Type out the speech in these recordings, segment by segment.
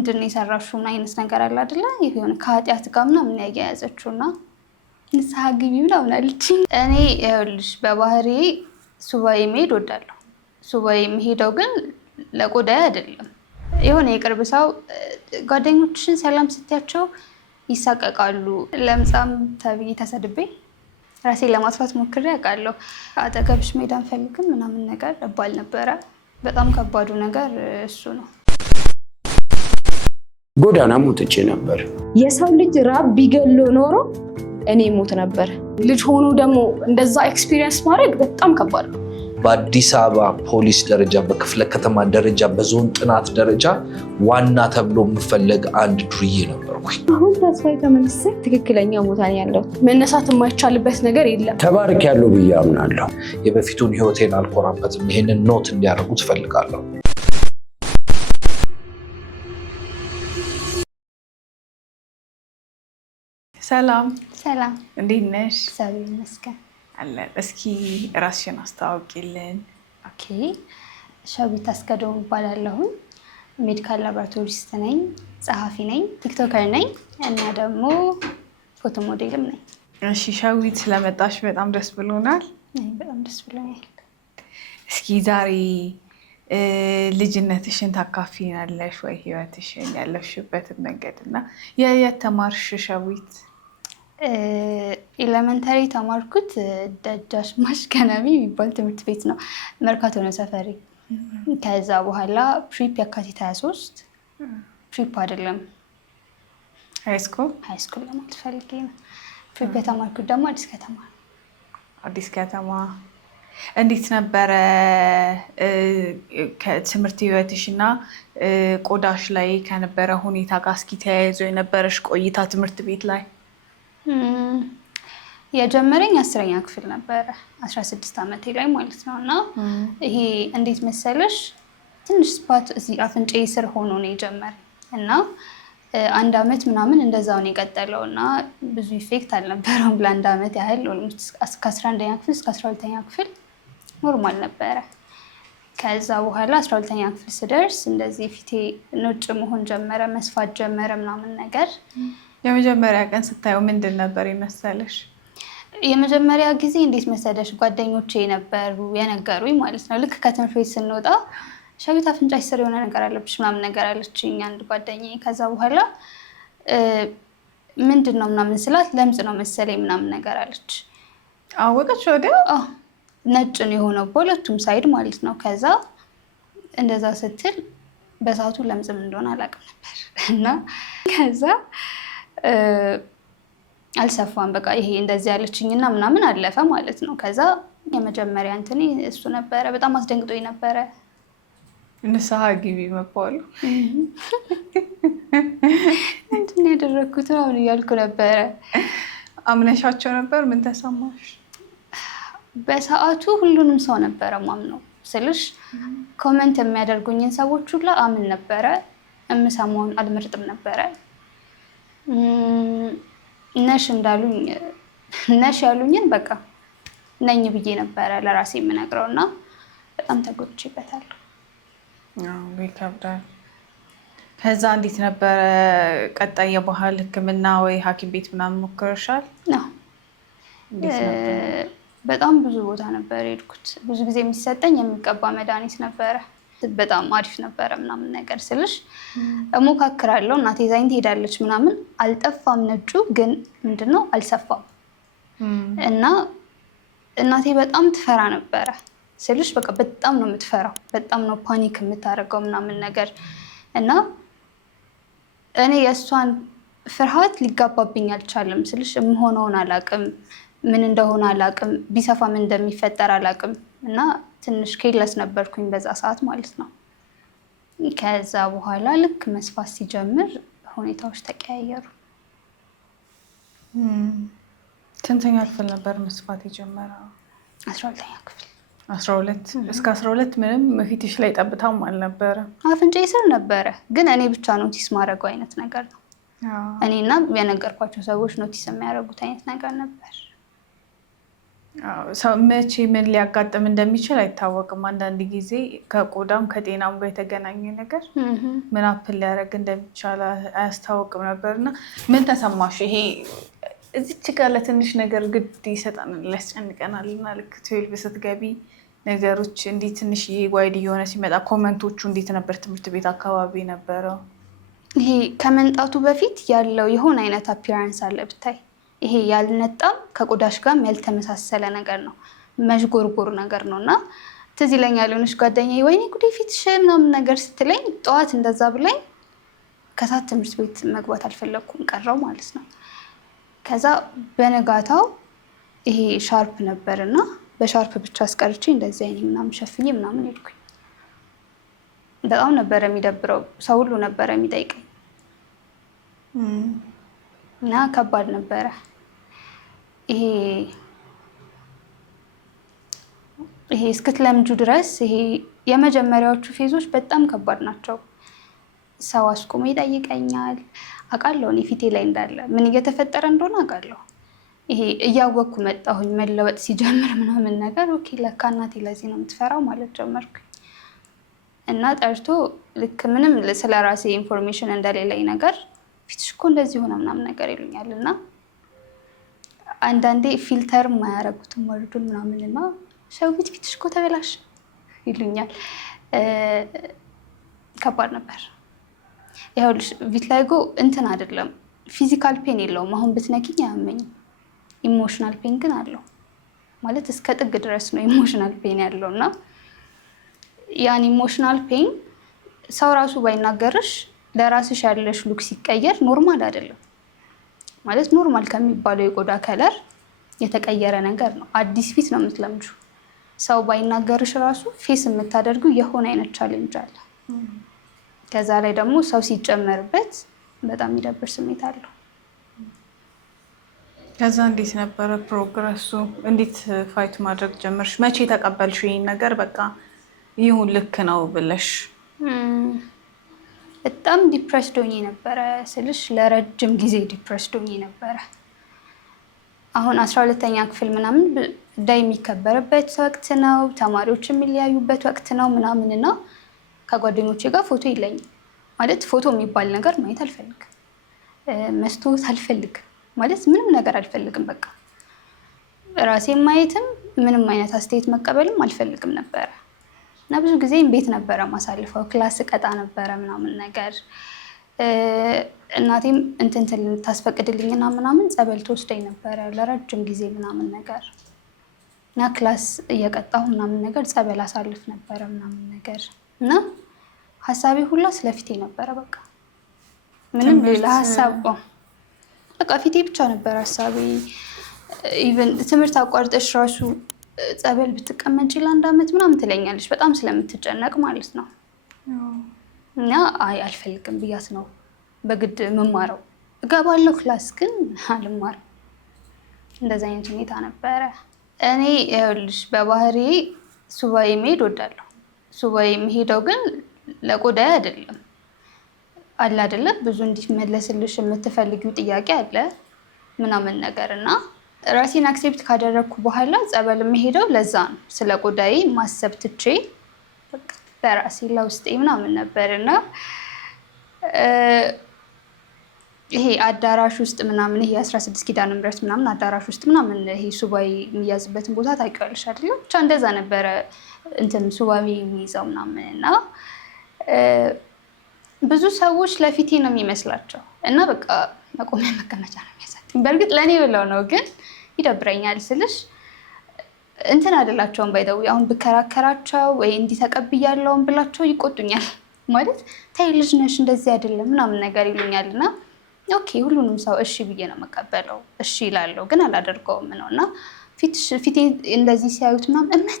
ምንድነው የሰራሽው አይነት ነገር አለ አይደለ ይሁን ከኃጢያት ጋር ምናምን ያያያዘችውና ንስሐ ግቢ ምናምን አለችኝ። እኔ ይኸውልሽ በባህሪ ሱባኤ መሄድ እወዳለሁ። ሱባኤ የምሄደው ግን ለቆዳዬ አይደለም። የሆነ የቅርብ ሰው ጓደኞችሽን ሰላም ስትያቸው ይሳቀቃሉ። ለምጻም ተብዬ ተሰድቤ ራሴን ለማጥፋት ሞክሬ አውቃለሁ። አጠገብሽ መሄድ አንፈልግም ምናምን ነገር እባል ነበረ። በጣም ከባዱ ነገር እሱ ነው። ጎዳና ሞትቼ ነበር። የሰው ልጅ ራብ ቢገሎ ኖሮ እኔ ሞት ነበር። ልጅ ሆኖ ደግሞ እንደዛ ኤክስፒሪየንስ ማድረግ በጣም ከባድ ነው። በአዲስ አበባ ፖሊስ ደረጃ፣ በክፍለ ከተማ ደረጃ፣ በዞን ጥናት ደረጃ ዋና ተብሎ የምፈለግ አንድ ዱርዬ ነበርኩኝ። አሁን ተስፋ የተመለሰ ትክክለኛ ቦታ ነው ያለው። መነሳት የማይቻልበት ነገር የለም። ተባርክ ያለው ብዬ አምናለሁ። የበፊቱን ህይወቴን አልኮራበትም። ይሄንን ኖት እንዲያደርጉ ትፈልጋለሁ። ሰላም ሰላም፣ እንዴት ነሽ? እግዚአብሔር ይመስገን አለ። እስኪ ራስሽን አስተዋውቂልን። ኦኬ፣ ሸዊት አስገዶም እባላለሁ። ሜዲካል ላቦራቶሪስት ነኝ፣ ጸሐፊ ነኝ፣ ቲክቶከር ነኝ እና ደግሞ ፎቶ ሞዴልም ነኝ። እሺ ሸዊት፣ ስለመጣሽ በጣም ደስ ብሎናል። በጣም ደስ ብሎኛል። እስኪ ዛሬ ልጅነትሽን ታካፊናለሽ ወይ? ህይወትሽን ያለፍሽበትን መንገድ እና የት ተማርሽ ሸዊት? ኤሌመንተሪ ተማርኩት ደጃች ማሽከናሚ የሚባል ትምህርት ቤት ነው፣ መርካቶ ነው ሰፈሪ። ከዛ በኋላ ፕሪፕ የካቲት 23 ፕሪፕ አይደለም ሃይስኩል ለማለት ፈልጌ ነው። ፕሪፕ የተማርኩት ደግሞ አዲስ ከተማ። አዲስ ከተማ እንዴት ነበረ ከትምህርት ህይወትሽ እና ቆዳሽ ላይ ከነበረ ሁኔታ ጋር እስኪ ተያይዞ የነበረሽ ቆይታ ትምህርት ቤት ላይ? የጀመረኝ 10ኛ ክፍል ነበረ 16 ዓመቴ ላይ ማለት ነው። እና ይሄ እንዴት መሰለሽ ትንሽ ስፓት እዚህ አፍንጫዬ ስር ሆኖ ነው የጀመረኝ እና 1 ዓመት ምናምን እንደዛው ነው የቀጠለው እና ብዙ ኢፌክት አልነበረውም ለ1 ዓመት ያህል። እስከ 11ኛ ክፍል እስከ 12ኛ ክፍል ኖርማል ነበረ። ከዛ በኋላ 12ኛ ክፍል ስደርስ እንደዚህ ፊቴ ነጭ መሆን ጀመረ፣ መስፋት ጀመረ ምናምን ነገር። የመጀመሪያ ቀን ስታየው ምንድን ነበር የመሰለሽ? የመጀመሪያ ጊዜ እንዴት መሰለሽ ጓደኞቼ ነበሩ የነገሩኝ ማለት ነው። ልክ ከትምህርት ቤት ስንወጣ ሸዊት አፍንጫሽ ስር የሆነ ነገር አለብሽ ምናምን ነገር አለችኝ አንድ ጓደኛዬ። ከዛ በኋላ ምንድን ነው ምናምን ስላት ለምጽ ነው መሰለኝ ምናምን ነገር አለች። አወቀች ወዲያው? ነጭ ነው የሆነው በሁለቱም ሳይድ ማለት ነው። ከዛ እንደዛ ስትል በሰዓቱ ለምጽም እንደሆነ አላውቅም ነበር እና ከዛ አልሰፋም በቃ ይሄ እንደዚህ ያለችኝና ምናምን አለፈ ማለት ነው። ከዛ የመጀመሪያ እንትኔ እሱ ነበረ። በጣም አስደንግጦኝ ነበረ። ንስሐ ግቢ መባሉ ምንድን ነው ያደረግኩት አሁን እያልኩ ነበረ። አምነሻቸው ነበር? ምን ተሰማሽ? በሰዓቱ ሁሉንም ሰው ነበረ ማምነው ስልሽ ኮመንት የሚያደርጉኝን ሰዎች ሁላ አምን ነበረ። የምሰማውን አልመርጥም ነበረ። ነሽ እንዳሉኝ ነሽ ያሉኝን በቃ ነኝ ብዬ ነበረ ለራሴ የምነግረው እና በጣም ተጎድቼበታለሁ። ይከብዳል። ከዛ እንዴት ነበረ ቀጣይ የባህል ሕክምና ወይ ሐኪም ቤት ምናምን ሞክረሻል? በጣም ብዙ ቦታ ነበር የሄድኩት። ብዙ ጊዜ የሚሰጠኝ የሚቀባ መድኃኒት ነበረ። በጣም አሪፍ ነበረ ምናምን ነገር ስልሽ እሞካክራለሁ። እናቴ ይዛኝ ትሄዳለች ምናምን። አልጠፋም ነጩ ግን ምንድነው አልሰፋም። እና እናቴ በጣም ትፈራ ነበረ ስልሽ በቃ በጣም ነው የምትፈራው፣ በጣም ነው ፓኒክ የምታደርገው ምናምን ነገር እና እኔ የእሷን ፍርሃት ሊጋባብኝ አልቻለም ስልሽ የምሆነውን አላቅም፣ ምን እንደሆነ አላቅም፣ ቢሰፋ ምን እንደሚፈጠር አላቅም እና ትንሽ ኬለስ ነበርኩኝ በዛ ሰዓት ማለት ነው። ከዛ በኋላ ልክ መስፋት ሲጀምር ሁኔታዎች ተቀያየሩ። ስንተኛ ክፍል ነበር መስፋት የጀመረው? 12ኛ ክፍል። 12 እስከ 12 ምንም ፊትሽ ላይ ጠብታም አልነበረ? አፍንጫዬ ስር ነበረ ግን እኔ ብቻ ኖቲስ ማድረገው አይነት ነገር ነው። እኔና የነገርኳቸው ሰዎች ኖቲስ የሚያደርጉት አይነት ነገር ነበር። ሰው መቼ ምን ሊያጋጥም እንደሚችል አይታወቅም። አንዳንድ ጊዜ ከቆዳም ከጤናም ጋር የተገናኘ ነገር ምን አፕል ሊያደርግ እንደሚቻል አያስታወቅም ነበር። እና ምን ተሰማሽ? ይሄ እዚች ጋር ለትንሽ ነገር ግድ ይሰጠናል፣ ያስጨንቀናል። እና ልክ 12 ስትገቢ ነገሮች እንዲህ ትንሽ ዋይድ እየሆነ ሲመጣ ኮመንቶቹ እንዴት ነበር? ትምህርት ቤት አካባቢ ነበረው? ይሄ ከመንጣቱ በፊት ያለው የሆነ አይነት አፒራንስ አለ ብታይ። ይሄ ያልነጣም ከቆዳሽ ጋርም ያልተመሳሰለ ነገር ነው፣ መዥጎርጎር ነገር ነው። እና ትዝ ይለኛል የሆነች ጓደኛዬ ወይኔ ጉዴ ፊትሽ ምናምን ነገር ስትለኝ ጠዋት እንደዛ ብላኝ ከሰዓት ትምህርት ቤት መግባት አልፈለግኩም ቀረው ማለት ነው። ከዛ በነጋታው ይሄ ሻርፕ ነበር እና በሻርፕ ብቻ አስቀርቼ እንደዚህ አይኔ ምናምን ሸፍኜ ምናምን ሄድኩኝ። በጣም ነበረ የሚደብረው፣ ሰው ሁሉ ነበረ የሚጠይቀኝ እና ከባድ ነበረ። ይሄ እስክትለምጁ ድረስ ይሄ የመጀመሪያዎቹ ፌዞች በጣም ከባድ ናቸው። ሰው አስቆሞ ይጠይቀኛል። አውቃለሁ እኔ ፊቴ ላይ እንዳለ ምን እየተፈጠረ እንደሆነ አውቃለሁ። ይሄ እያወቅኩ መጣሁኝ መለወጥ ሲጀምር ምናምን ነገር ኦኬ ለካ እናቴ ለዚህ ነው የምትፈራው ማለት ጀመርኩኝ። እና ጠርቶ ልክ ምንም ስለ ራሴ ኢንፎርሜሽን እንደሌለኝ ነገር ፊትሽ እኮ እንደዚህ ሆነ ምናምን ነገር ይሉኛል። እና አንዳንዴ ፊልተር ማያረጉትም ወርዱን ምናምን እና ሸዊት ፊትሽ እኮ ተበላሽ ይሉኛል። ከባድ ነበር። ይኸውልሽ ቪትላይጎ እንትን አይደለም ፊዚካል ፔን የለውም። አሁን ብትነኪኝ አያመኝም። ኢሞሽናል ፔን ግን አለው ማለት እስከ ጥግ ድረስ ነው ኢሞሽናል ፔን ያለው። እና ያን ኢሞሽናል ፔን ሰው ራሱ ባይናገርሽ ለራስሽ ያለሽ ሉክ ሲቀየር ኖርማል አይደለም ማለት ኖርማል ከሚባለው የቆዳ ከለር የተቀየረ ነገር ነው። አዲስ ፊት ነው የምትለምጁ። ሰው ባይናገርሽ ራሱ ፌስ የምታደርጉ የሆነ አይነት ቻሌንጅ አለ። ከዛ ላይ ደግሞ ሰው ሲጨመርበት በጣም የሚደብር ስሜት አለው። ከዛ እንዴት ነበረ ፕሮግረሱ? እንዴት ፋይት ማድረግ ጀመርሽ? መቼ ተቀበልሽ ይሄን ነገር? በቃ ይሁን ልክ ነው ብለሽ? በጣም ዲፕረስድ ሆኜ ነበረ ስልሽ ለረጅም ጊዜ ዲፕረስድ ሆኜ ነበረ። አሁን 12ኛ ክፍል ምናምን ዳይ የሚከበርበት ወቅት ነው፣ ተማሪዎች የሚለያዩበት ወቅት ነው ምናምን እና ከጓደኞቼ ጋር ፎቶ የለኝም ማለት ፎቶ የሚባል ነገር ማየት አልፈልግም፣ መስታወት አልፈልግም ማለት ምንም ነገር አልፈልግም። በቃ ራሴን ማየትም ምንም አይነት አስተያየት መቀበልም አልፈልግም ነበረ እና ብዙ ጊዜ ቤት ነበረ ማሳልፈው፣ ክላስ ቀጣ ነበረ ምናምን ነገር። እናቴም እንትን ታስፈቅድልኝና ምናምን ጸበል ትወስደኝ ነበረ ለረጅም ጊዜ ምናምን ነገር እና ክላስ እየቀጣሁ ምናምን ነገር ጸበል አሳልፍ ነበረ ምናምን ነገር እና ሀሳቤ ሁላ ስለፊቴ ነበረ። በቃ ምንም ሌላ ሀሳብ በቃ ፊቴ ብቻ ነበር ሀሳቤ። ኢቨን ትምህርት አቋርጠሽ ራሱ ጸበል ብትቀመጪ ለ1 ዓመት ምናምን ትለኛለች፣ በጣም ስለምትጨነቅ ማለት ነው። እና አይ አልፈልግም ብያት ነው በግድ የምማረው። እገባለሁ ክላስ ግን አልማርም። እንደዚህ አይነት ሁኔታ ነበረ። እኔ ይኸውልሽ በባህሪ ሱባኤ መሄድ ወዳለሁ። ሱባኤ የምሄደው ግን ለቆዳዬ አይደለም። አለ አይደለም ብዙ እንዲመለስልሽ የምትፈልጊው ጥያቄ አለ ምናምን ነገር እና ራሴን አክሴፕት ካደረግኩ በኋላ ጸበል የምሄደው ለዛ ነው። ስለ ቆዳዬ ማሰብ ትቼ ለራሴ ለውስጤ ምናምን ነበር እና ይሄ አዳራሽ ውስጥ ምናምን ይሄ 16 ኪዳነ ምህረት ምናምን አዳራሽ ውስጥ ምናምን ይሄ ሱባኤ የሚያዝበትን ቦታ ታውቂዋለሽ አይደል? ብቻ እንደዛ ነበረ እንትን ሱባኤ የሚይዘው ምናምን እና ብዙ ሰዎች ለፊቴ ነው የሚመስላቸው እና በቃ መቆሚያ መቀመጫ ነው የሚያሳትኝ። በእርግጥ ለእኔ ብለው ነው ግን ይደብረኛል ስልሽ እንትን አይደላቸውም። ባይደው አሁን ብከራከራቸው ወይ እንዲህ ተቀብያለሁም ብላቸው ይቆጡኛል። ማለት ታይ ልጅ ነሽ እንደዚህ አይደለም ምናምን ነገር ይሉኛል እና ኦኬ ሁሉንም ሰው እሺ ብዬ ነው መቀበለው። እሺ ይላለሁ ግን አላደርገውም ነው እና ፊቴ እንደዚህ ሲያዩት ምናምን እምነት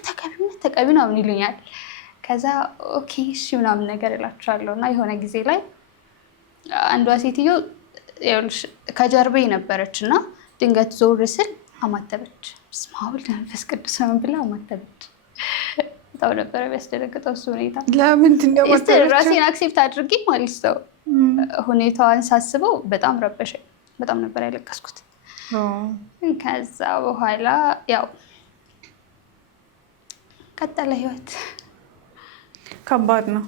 ተቀቢ ምናምን ይሉኛል። ከዛ ኦኬ እሺ ምናምን ነገር እላቸዋለሁ እና የሆነ ጊዜ ላይ አንዷ ሴትዮ ከጀርባዬ ነበረች እና ድንገት ዞር ስል አማተበች። በስመ አብ ወወልድ ወመንፈስ ቅዱስ ነው ብላ አማተበች። በጣም ነበረ የሚያስደነግጠው እሱ ሁኔታ። ለምንድን ነው ራሴን አክሴፕት አድርጌ ማለት ነው ሁኔታዋን ሳስበው በጣም ረበሸኝ። በጣም ነበር ያለቀስኩት። ከዛ በኋላ ያው ቀጠለ ህይወት። ከባድ ነው።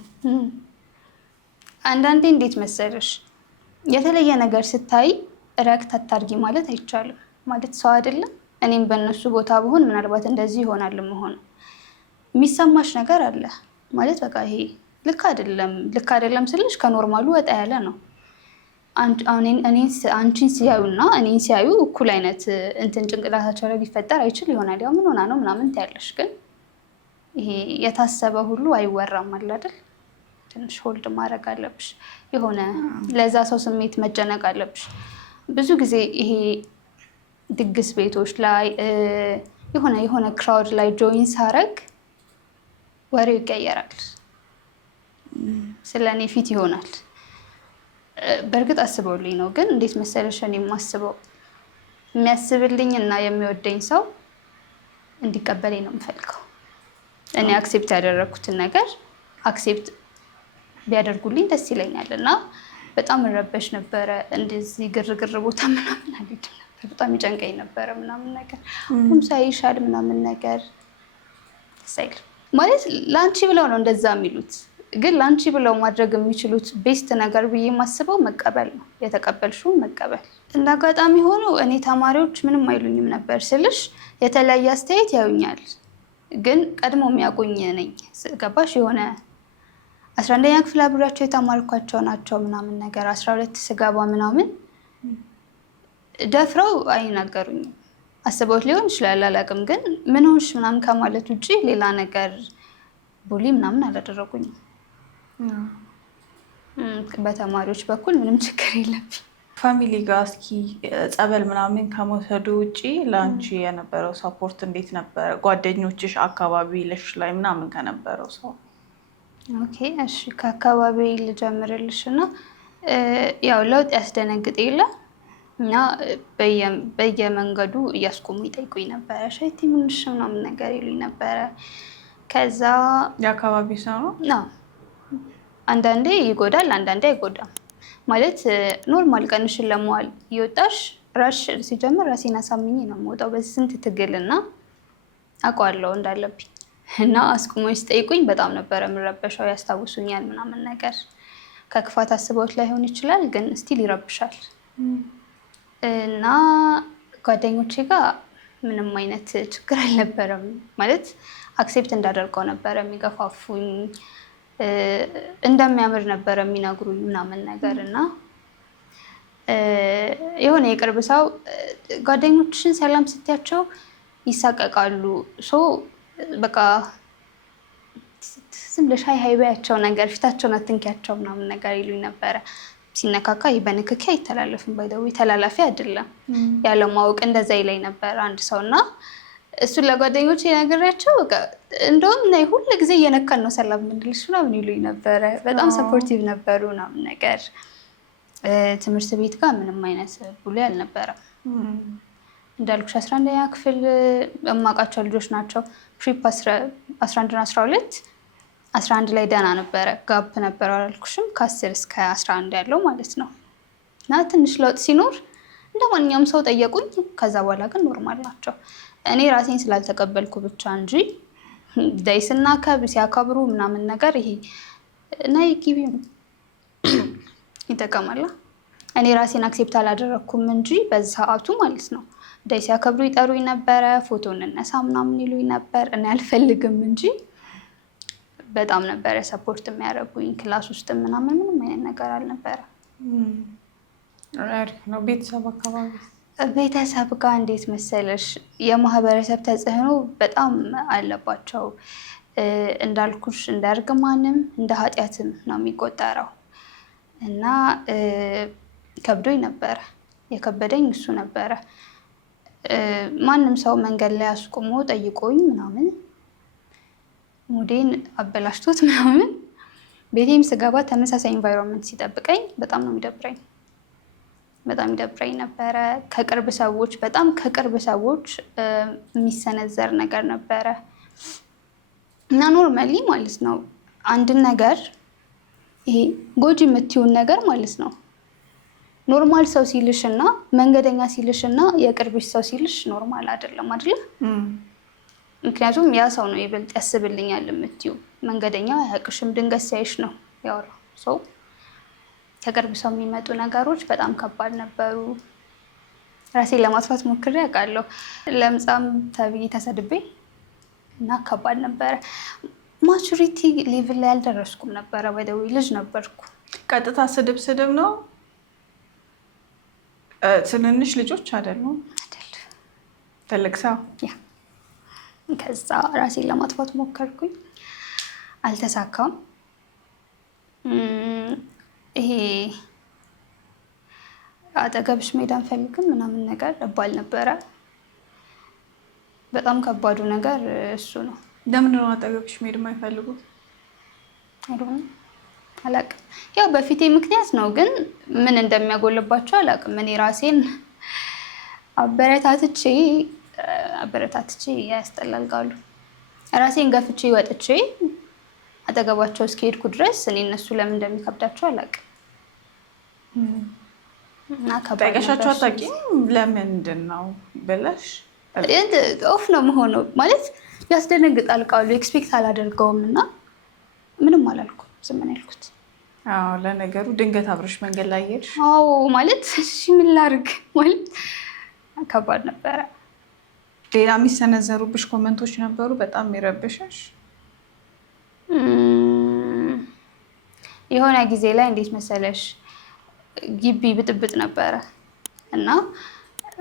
አንዳንዴ እንዴት መሰለሽ የተለየ ነገር ስታይ ረክት አታርጊ ማለት አይቻልም። ማለት ሰው አይደለም። እኔም በእነሱ ቦታ ብሆን ምናልባት እንደዚህ ይሆናል መሆኑ የሚሰማሽ ነገር አለ ማለት በቃ ይሄ ልክ አይደለም ስልሽ ከኖርማሉ ወጣ ያለ ነው። አንቺን ሲያዩና እኔን ሲያዩ እኩል አይነት እንትን ጭንቅላታቸው ላይ ሊፈጠር አይችል ይሆናል። ያው ምን ሆና ነው ምናምን ትያለሽ። ግን ይሄ የታሰበ ሁሉ አይወራም አለ አይደል? ትንሽ ሆልድ ማድረግ አለብሽ። የሆነ ለዛ ሰው ስሜት መጨነቅ አለብሽ። ብዙ ጊዜ ይሄ ድግስ ቤቶች ላይ የሆነ ክራውድ ላይ ጆይን ሳረግ ወሬው ይቀየራል። ስለ እኔ ፊት ይሆናል። በእርግጥ አስበውልኝ ነው። ግን እንዴት መሰለሽ እኔ የማስበው የሚያስብልኝ እና የሚወደኝ ሰው እንዲቀበለኝ ነው የምፈልገው። እኔ አክሴፕት ያደረግኩትን ነገር አክሴፕት ቢያደርጉልኝ ደስ ይለኛል። እና በጣም እረበሽ ነበረ። እንደዚህ ግርግር ቦታ ምናምን አልሄድም ነበር። በጣም ይጨንቀኝ ነበረ ምናምን ነገር ሁሉም ሳይሻል ምናምን ነገር ደስ አይልም። ማለት ለአንቺ ብለው ነው እንደዛ የሚሉት። ግን ለአንቺ ብለው ማድረግ የሚችሉት ቤስት ነገር ብዬ የማስበው መቀበል ነው። የተቀበልሽውን መቀበል። እንደ አጋጣሚ ሆኖ እኔ ተማሪዎች ምንም አይሉኝም ነበር ስልሽ የተለያየ አስተያየት ያዩኛል። ግን ቀድሞ የሚያውቁኝ ነኝ። ገባሽ? የሆነ 11ኛ ክፍል አብሬያቸው የተማርኳቸው ናቸው ምናምን ነገር 12 ስገባ ምናምን ደፍረው አይናገሩኝም። አስበውት ሊሆን ይችላል አላውቅም። ግን ምን ሆንሽ ምናምን ከማለት ውጭ ሌላ ነገር ቡሊ ምናምን አላደረጉኝም። በተማሪዎች በኩል ምንም ችግር የለብኝ። ፋሚሊ ጋር እስኪ ጸበል ምናምን ከመውሰዱ ውጭ ለአንቺ የነበረው ሰፖርት እንዴት ነበረ? ጓደኞችሽ አካባቢ ልሽ ላይ ምናምን ከነበረው ሰው? ኦኬ እሺ፣ ከአካባቢ ልጀምርልሽ እና ያው ለውጥ ያስደነግጥ የለ እና በየመንገዱ እያስቆሙ ይጠይቁኝ ነበረ። ሻይ ትንሽ ምናምን ነገር ይሉኝ ነበረ። ከዛ የአካባቢ ሰው ነው? አንዳንዴ ይጎዳል፣ አንዳንዴ አይጎዳም። ማለት ኖርማል ቀንሽን ለመዋል እየወጣሽ ራሽ ሲጀምር ራሴን አሳምኜ ነው የምወጣው። በዚህ ስንት ትግል እና አውቀዋለሁ እንዳለብኝ እና አስቁሞች ሲጠይቁኝ በጣም ነበረ የምረበሻው። ያስታውሱኛል ምናምን ነገር ከክፋት አስበውት ላይሆን ይችላል፣ ግን ስቲል ይረብሻል። እና ጓደኞቼ ጋር ምንም አይነት ችግር አልነበረም። ማለት አክሴፕት እንዳደርገው ነበረ የሚገፋፉኝ፣ እንደሚያምር ነበረ የሚነግሩኝ ምናምን ነገር እና የሆነ የቅርብ ሰው ጓደኞችሽን ሰላም ስትያቸው ይሳቀቃሉ። በቃ ዝም ብለሽ ሀይ በያቸው ነገር ፊታቸውን አትንኪያቸው ምናምን ነገር ይሉኝ ነበረ። ሲነካካ ይህ በንክኪ አይተላለፍም። ባይደው ተላላፊ አይደለም ያለማወቅ እንደዛ ይለኝ ነበር አንድ ሰው እና እሱን ለጓደኞች የነገራቸው እንደውም ናይ ሁሉ ጊዜ እየነካን ነው ሰላም ምንልሽ ምናምን ይሉኝ ነበረ። በጣም ሰፖርቲቭ ነበሩ ምናምን ነገር። ትምህርት ቤት ጋር ምንም አይነት ቡሊ አልነበረም። እንዳልኩሽ 11ኛ ክፍል የማውቃቸው ልጆች ናቸው። ፕሪፕ 11 እና 12 11 ላይ ደህና ነበረ፣ ጋፕ ነበረ አላልኩሽም? ከ10 እስከ 11 ያለው ማለት ነው። እና ትንሽ ለውጥ ሲኖር እንደ ማንኛውም ሰው ጠየቁኝ። ከዛ በኋላ ግን ኖርማል ናቸው። እኔ ራሴን ስላልተቀበልኩ ብቻ እንጂ ዳይስና ሲያከብሩ ምናምን ነገር ይሄ ናይ ጊቢ ይጠቀማላ። እኔ ራሴን አክሴፕት አላደረኩም እንጂ በሰዓቱ ማለት ነው ዳይ ሲያከብሩ ይጠሩኝ ነበረ፣ ፎቶ እንነሳ ምናምን ይሉኝ ነበር። እኔ አልፈልግም እንጂ በጣም ነበረ ሰፖርት የሚያደርጉኝ። ክላስ ውስጥ ምናምን ምንም አይነት ነገር አልነበረ። ነው ቤተሰብ አካባቢ ቤተሰብ ጋር እንዴት መሰለሽ የማህበረሰብ ተጽዕኖ በጣም አለባቸው። እንዳልኩሽ እንደ እርግማንም እንደ ኃጢአትም ነው የሚቆጠረው እና ከብዶኝ ነበረ። የከበደኝ እሱ ነበረ። ማንም ሰው መንገድ ላይ አስቆሞ ጠይቆኝ ምናምን ሙዴን አበላሽቶት ምናምን ቤቴም ስገባ ተመሳሳይ ኢንቫይሮንመንት ሲጠብቀኝ በጣም ነው የሚደብረኝ። በጣም ይደብረኝ ነበረ። በጣም ከቅርብ ሰዎች የሚሰነዘር ነገር ነበረ እና ኖርማሊ ማለት ነው አንድን ነገር ይሄ ጎጂ የምትይውን ነገር ማለት ነው ኖርማል ሰው ሲልሽ እና መንገደኛ ሲልሽ እና የቅርብሽ ሰው ሲልሽ ኖርማል አይደለም አይደለ? ምክንያቱም ያ ሰው ነው ይበልጥ ያስብልኛል የምትይው። መንገደኛ አያውቅሽም፣ ድንገት ሲያይሽ ነው ያወራው ሰው። ከቅርብ ሰው የሚመጡ ነገሮች በጣም ከባድ ነበሩ። ራሴን ለማጥፋት ሞክሬ አውቃለሁ። ለምጻም ተብዬ ተሰድቤ እና ከባድ ነበረ። ማቹሪቲ ሌቭል ላይ አልደረስኩም ነበረ። ወደው ልጅ ነበርኩ። ቀጥታ ስድብ ነው። ትንንሽ ልጆች አይደሉም ትልቅ ሰው። ከዛ ራሴን ለማጥፋት ሞከርኩኝ፣ አልተሳካም። ይሄ አጠገብሽ መሄድ አንፈልግም ምናምን ነገር እባል ነበረ። በጣም ከባዱ ነገር እሱ ነው። ለምን ነው አጠገብሽ መሄድ የማይፈልጉት? አላቅም። ያው በፊቴ ምክንያት ነው፣ ግን ምን እንደሚያጎልባቸው አላቅም። እኔ ራሴን አበረታትቼ ያስጠላል ቃሉ። ራሴን ገፍቼ ወጥቼ አጠገባቸው እስከሄድኩ ድረስ እኔ እነሱ ለምን እንደሚከብዳቸው አላቅም። ጠይቀሻቸው አታውቂም? ለምንድን ነው ብለሽ? ኦፍ ነው መሆነው ማለት ያስደነግጣል ቃሉ። ኤክስፔክት አላደርገውም እና ምንም አላልኩም፣ ዝም ነው ያልኩት። ለነገሩ ድንገት አብረሽ መንገድ ላይ ሄድሽ? አዎ ማለት እሺ ምን ላድርግ ማለት ከባድ ነበረ። ሌላ የሚሰነዘሩብሽ ኮመንቶች ነበሩ በጣም የሚረብሽሽ? የሆነ ጊዜ ላይ እንዴት መሰለሽ ግቢ ብጥብጥ ነበረ እና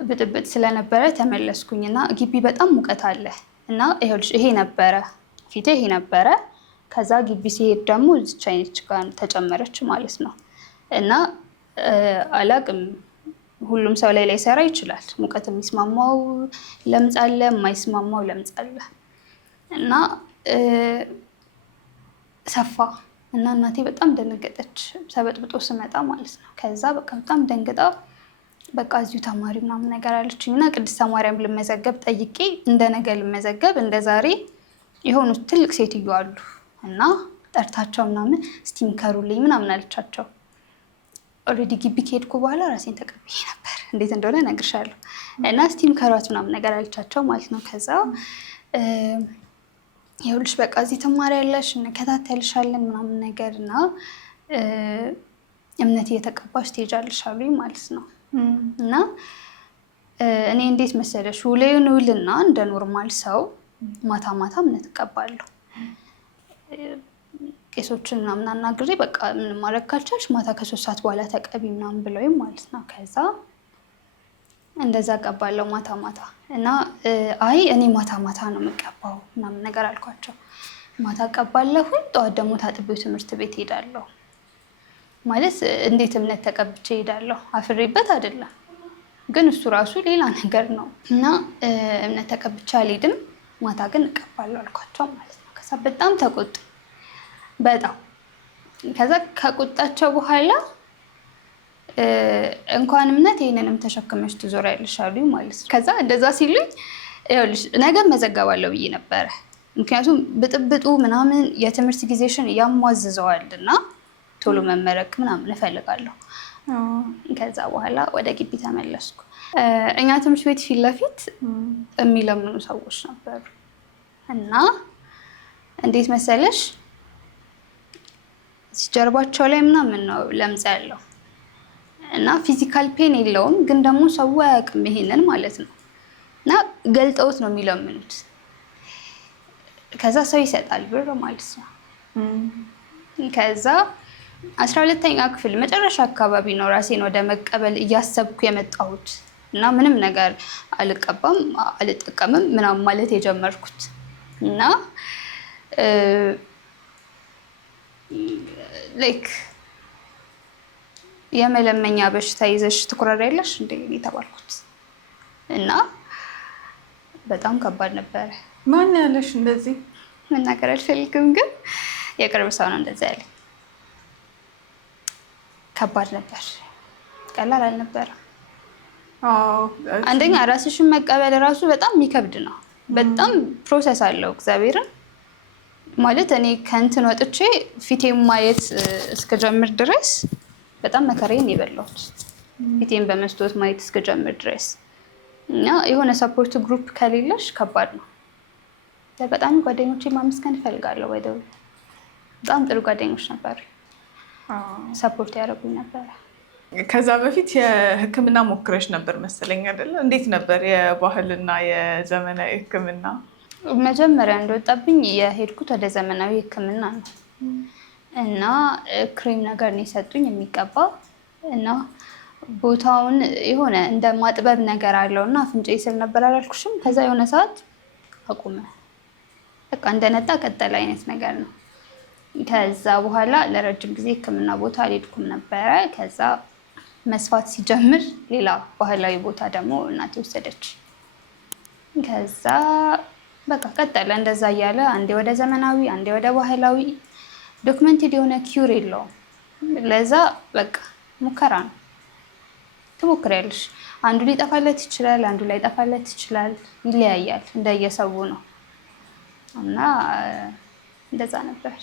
ብጥብጥ ስለነበረ ተመለስኩኝ እና ግቢ በጣም ሙቀት አለ እና ይኸውልሽ ይሄ ነበረ ፊቴ፣ ይሄ ነበረ። ከዛ ግቢ ሲሄድ ደግሞ እዚች አይነች ጋር ተጨመረች ማለት ነው። እና አላቅም ሁሉም ሰው ላይ ላይሰራ ይችላል። ሙቀት የሚስማማው ለምጽ አለ፣ የማይስማማው ለምጽ አለ። እና ሰፋ እና እናቴ በጣም ደነገጠች፣ ተበጥብጦ ስመጣ ማለት ነው። ከዛ በቃ በጣም ደንግጣ በቃ እዚሁ ተማሪ ምናምን ነገር አለችኝ እና ቅድስተ ማርያም ልመዘገብ ጠይቄ እንደ ነገ ልመዘገብ እንደ ዛሬ የሆኑ ትልቅ ሴትዮ አሉ እና ጠርታቸው ምናምን ስቲም ከሩልኝ ምናምን አለቻቸው። ኦልሬዲ ግቢ ከሄድኩ በኋላ ራሴን ተቀብዬ ነበር፣ እንዴት እንደሆነ እነግርሻለሁ። እና ስቲም ከሯት ምናምን ነገር አለቻቸው ማለት ነው። ከዛ ይኸውልሽ በቃ እዚህ ትማሪያለሽ፣ እንከታተልሻለን ምናምን ነገር እና እምነት እየተቀባሽ ትሄጃለሽ አሉኝ ማለት ነው። እና እኔ እንዴት መሰለሽ ውሌውን ውልና እንደ ኖርማል ሰው ማታ ማታ እምነት እቀባለሁ። ቄሶችን ምናምን አናግሬ በቃ ምንም ማድረግ ካልቻልሽ ማታ ከ3 ሰዓት በኋላ ተቀቢ ምናምን ብለውኝ ማለት ነው። ከዛ እንደዛ እቀባለሁ ማታ ማታ እና አይ እኔ ማታ ማታ ነው የምቀባው ምናምን ነገር አልኳቸው። ማታ እቀባለሁኝ፣ ጠዋት ደግሞ ታጥቤው ትምህርት ቤት ሄዳለሁ። ማለት እንዴት እምነት ተቀብቼ ሄዳለሁ? አፍሬበት አይደለም፣ ግን እሱ ራሱ ሌላ ነገር ነው። እና እምነት ተቀብቼ አልሄድም፣ ማታ ግን እቀባለሁ አልኳቸው ማለት ነው። ከዛ በጣም ተቆጡ፣ በጣም ከዛ ከቁጣቸው በኋላ እንኳን እምነት ይሄንንም ተሸክመሽ ትዞሪያለሽ አሉኝ ማለት ነው። ከዛ እንደዛ ሲሉኝ ይኸውልሽ ነገ መዘገባለሁ ብዬ ነበረ። ምክንያቱም ብጥብጡ ምናምን የትምህርት ጊዜሽን ያሟዝዘዋል እና ቶሎ መመረቅ ምናምን እፈልጋለሁ። ከዛ በኋላ ወደ ግቢ ተመለስኩ። እኛ ትምህርት ቤት ፊት ለፊት የሚለምኑ ሰዎች ነበሩ እና እንዴት መሰለሽ ጀርባቸው ላይ ምናምን ነው ለምጽ ያለው እና ፊዚካል ፔን የለውም፣ ግን ደግሞ ሰው አያውቅም ይሄንን ማለት ነው። እና ገልጠውት ነው የሚለምኑት። ከዛ ሰው ይሰጣል ብር ማለት ነው። ከዛ 12ኛ ክፍል መጨረሻ አካባቢ ነው ራሴን ወደ መቀበል እያሰብኩ የመጣሁት እና ምንም ነገር አልቀባም አልጠቀምም ምናምን ማለት የጀመርኩት እና ላይክ የመለመኛ በሽታ ይዘሽ ትኩራሪያለሽ እንደ የተባልኩት እና በጣም ከባድ ነበረ። ማን ያለሽ እንደዚህ? መናገር አልፈልግም፣ ግን የቅርብ ሰው ነው እንደዛ ያለኝ። ከባድ ነበር፣ ቀላል አልነበረም። አንደኛ ራስሽን መቀበል ራሱ በጣም የሚከብድ ነው። በጣም ፕሮሰስ አለው። እግዚአብሔርን ማለት እኔ ከእንትን ወጥቼ ፊቴን ማየት እስከጀምር ድረስ በጣም መከራዬን የበላሁት ፊቴን በመስታወት ማየት እስከጀምር ድረስ እና የሆነ ሰፖርት ግሩፕ ከሌለሽ ከባድ ነው። በጣም ጓደኞቼ ማመስገን እፈልጋለሁ። ወይደው በጣም ጥሩ ጓደኞች ነበሩ፣ ሰፖርት ያደረጉኝ ነበረ። ከዛ በፊት የህክምና ሞክረሽ ነበር መሰለኝ አይደለ? እንዴት ነበር የባህልና የዘመናዊ ህክምና? መጀመሪያ እንደወጣብኝ የሄድኩት ወደ ዘመናዊ ህክምና ነው እና ክሬም ነገር ነው የሰጡኝ የሚቀባ እና ቦታውን የሆነ እንደ ማጥበብ ነገር አለው እና አፍንጫዬ ስር ነበር አላልኩሽም? ከዛ የሆነ ሰዓት አቁመ፣ በቃ እንደነጣ ቀጠለ አይነት ነገር ነው። ከዛ በኋላ ለረጅም ጊዜ ህክምና ቦታ አልሄድኩም ነበረ። ከዛ መስፋት ሲጀምር ሌላ ባህላዊ ቦታ ደግሞ እናቴ ወሰደች። ከዛ በቃ ቀጠለ እንደዛ እያለ አንዴ ወደ ዘመናዊ አንዴ ወደ ባህላዊ። ዶክመንትድ የሆነ ኪውር የለውም። ለዛ በቃ ሙከራ ነው። ትሞክሪያለሽ። አንዱ ሊጠፋለት ይችላል፣ አንዱ ላይ ጠፋለት ይችላል፣ ይለያያል፣ እንደየሰው ነው እና እንደዛ ነበር።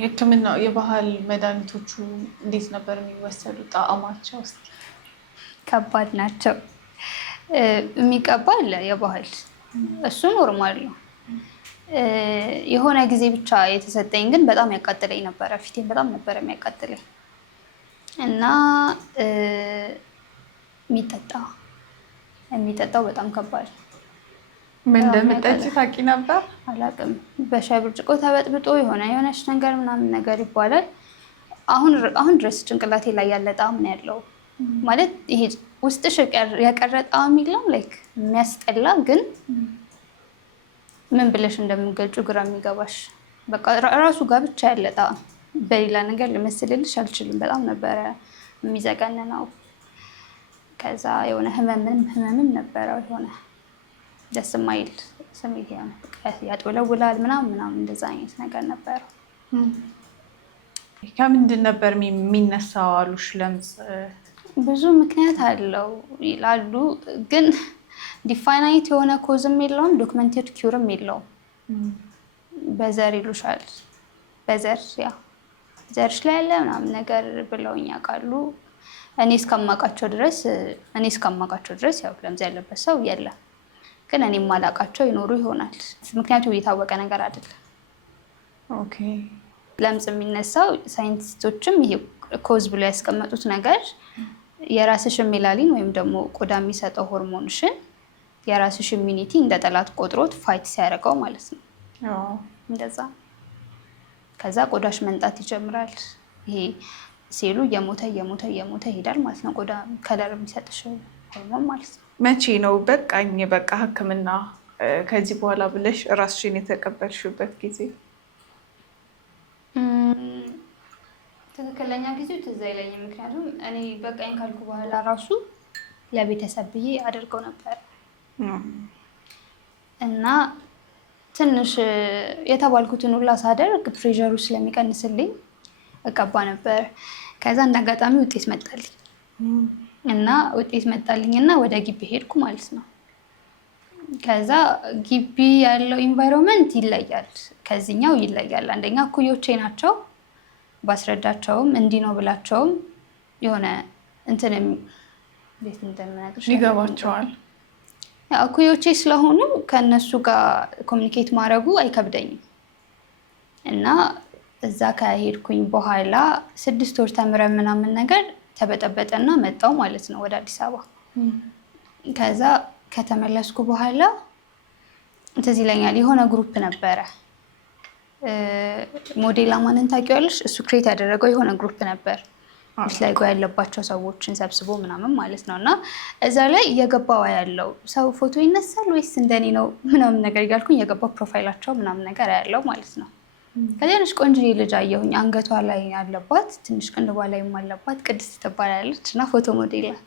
ህክምና የባህል መድኃኒቶቹ እንዴት ነበር የሚወሰዱ? ጣዕማቸው እስኪ? ከባድ ናቸው። የሚቀባ አለ የባህል፣ እሱ ኖርማል ነው። የሆነ ጊዜ ብቻ የተሰጠኝ ግን በጣም ያቃጥለኝ ነበረ። ፊቴን በጣም ነበር የሚያቃጥለኝ እና የሚጠጣው በጣም ከባድ። ምን እንደምጠጪ ታውቂ ነበር? አላውቅም። በሻይ ብርጭቆ ተበጥብጦ የሆነች ነገር ምናምን ነገር ይባላል። አሁን ድረስ ጭንቅላቴ ላይ ያለ ጣዕም ነው ያለው። ማለት ይሄ ውስጥሽ የቀረ ጣዕም የለም። ላይክ የሚያስጠላ ግን ምን ብለሽ እንደምገልጩ ግራ የሚገባሽ በቃ ራሱ ጋር ብቻ ያለ ጣዕም። በሌላ ነገር ልመስልልሽ አልችልም። በጣም ነበረ የሚዘገንነው። ከዛ የሆነ ህመምም ነበረው። የሆነ ደስ የማይል ስሜት ያጥወለውላል ምናምን እንደዛ አይነት ነገር ነበረው። ከምንድን ነበር የሚነሳው አሉሽ? ለምጽ ብዙ ምክንያት አለው ይላሉ፣ ግን ዲፋይናይት የሆነ ኮዝም የለውም፣ ዶክመንቴድ ኪውርም የለውም። በዘር ይሉሻል። በዘር ዘርሽ ላይ ያለ ምናምን ነገር ብለውኝ ያውቃሉ። እኔ እስከማውቃቸው ድረስ ያው ለምጽ ያለበት ሰው የለም፣ ግን እኔ የማላውቃቸው ይኖሩ ይሆናል። ምክንያቱም የታወቀ ነገር አይደለም። ኦኬ። ለምጽ የሚነሳው ሳይንቲስቶችም ይሄ ኮዝ ብሎ ያስቀመጡት ነገር የራስሽን ሜላኒን ወይም ደግሞ ቆዳ የሚሰጠው ሆርሞንሽን የራስሽ ኢሚኒቲ እንደ ጠላት ቆጥሮት ፋይት ሲያደርገው ማለት ነው። እንደዛ ከዛ ቆዳሽ መንጣት ይጀምራል። ይሄ ሴሉ እየሞተ ይሄዳል ማለት ነው። ቆዳ ከለር የሚሰጥሽ ሆርሞን ማለት ነው። መቼ ነው በቃኝ በቃ ህክምና ከዚህ በኋላ ብለሽ ራስሽን የተቀበልሽበት ጊዜ? ትክክለኛ ጊዜው ትዝ አይለኝም። ምክንያቱም እኔ በቃኝ ካልኩ በኋላ ራሱ ለቤተሰብ ብዬ አድርገው ነበር እና ትንሽ የተባልኩትን ሁላ ሳደርግ ፕሬሸሩ ስለሚቀንስልኝ እቀባ ነበር። ከዛ እንደ አጋጣሚ ውጤት መጣልኝ እና ወደ ግቢ ሄድኩ ማለት ነው። ከዛ ግቢ ያለው ኢንቫይሮንመንት ይለያል፣ ከዚህኛው ይለያል። አንደኛ እኩዮቼ ናቸው። ባስረዳቸውም እንዲህ ነው ብላቸውም የሆነ እንትን እንዴት እንደምነግርሽ ይገባቸዋል። እኩዮቼ ስለሆኑ ከእነሱ ጋር ኮሚኒኬት ማድረጉ አይከብደኝም እና እዛ ከሄድኩኝ በኋላ 6 ወር ተምረን ምናምን ነገር ተበጠበጠና መጣው ማለት ነው ወደ አዲስ አበባ። ከዛ ከተመለስኩ በኋላ ትዝ ይለኛል የሆነ ግሩፕ ነበረ፣ ሞዴል አማንን ታውቂዋለሽ? እሱ ክሬት ያደረገው የሆነ ግሩፕ ነበር ላይ ያለባቸው ሰዎችን ሰብስቦ ምናምን ማለት ነው። እና እዛ ላይ እየገባው ያለው ሰው ፎቶ ይነሳል ወይስ እንደኔ ነው ምናምን ነገር እያልኩኝ የገባው ፕሮፋይላቸው ምናምን ነገር ያለው ማለት ነው። ከዚያንሽ ቆንጆዬ ልጅ አየሁኝ፣ አንገቷ ላይ ያለባት ትንሽ ቅንድቧ ላይም አለባት፣ ቅድስት ትባላለች እና ፎቶ ሞዴል ናት።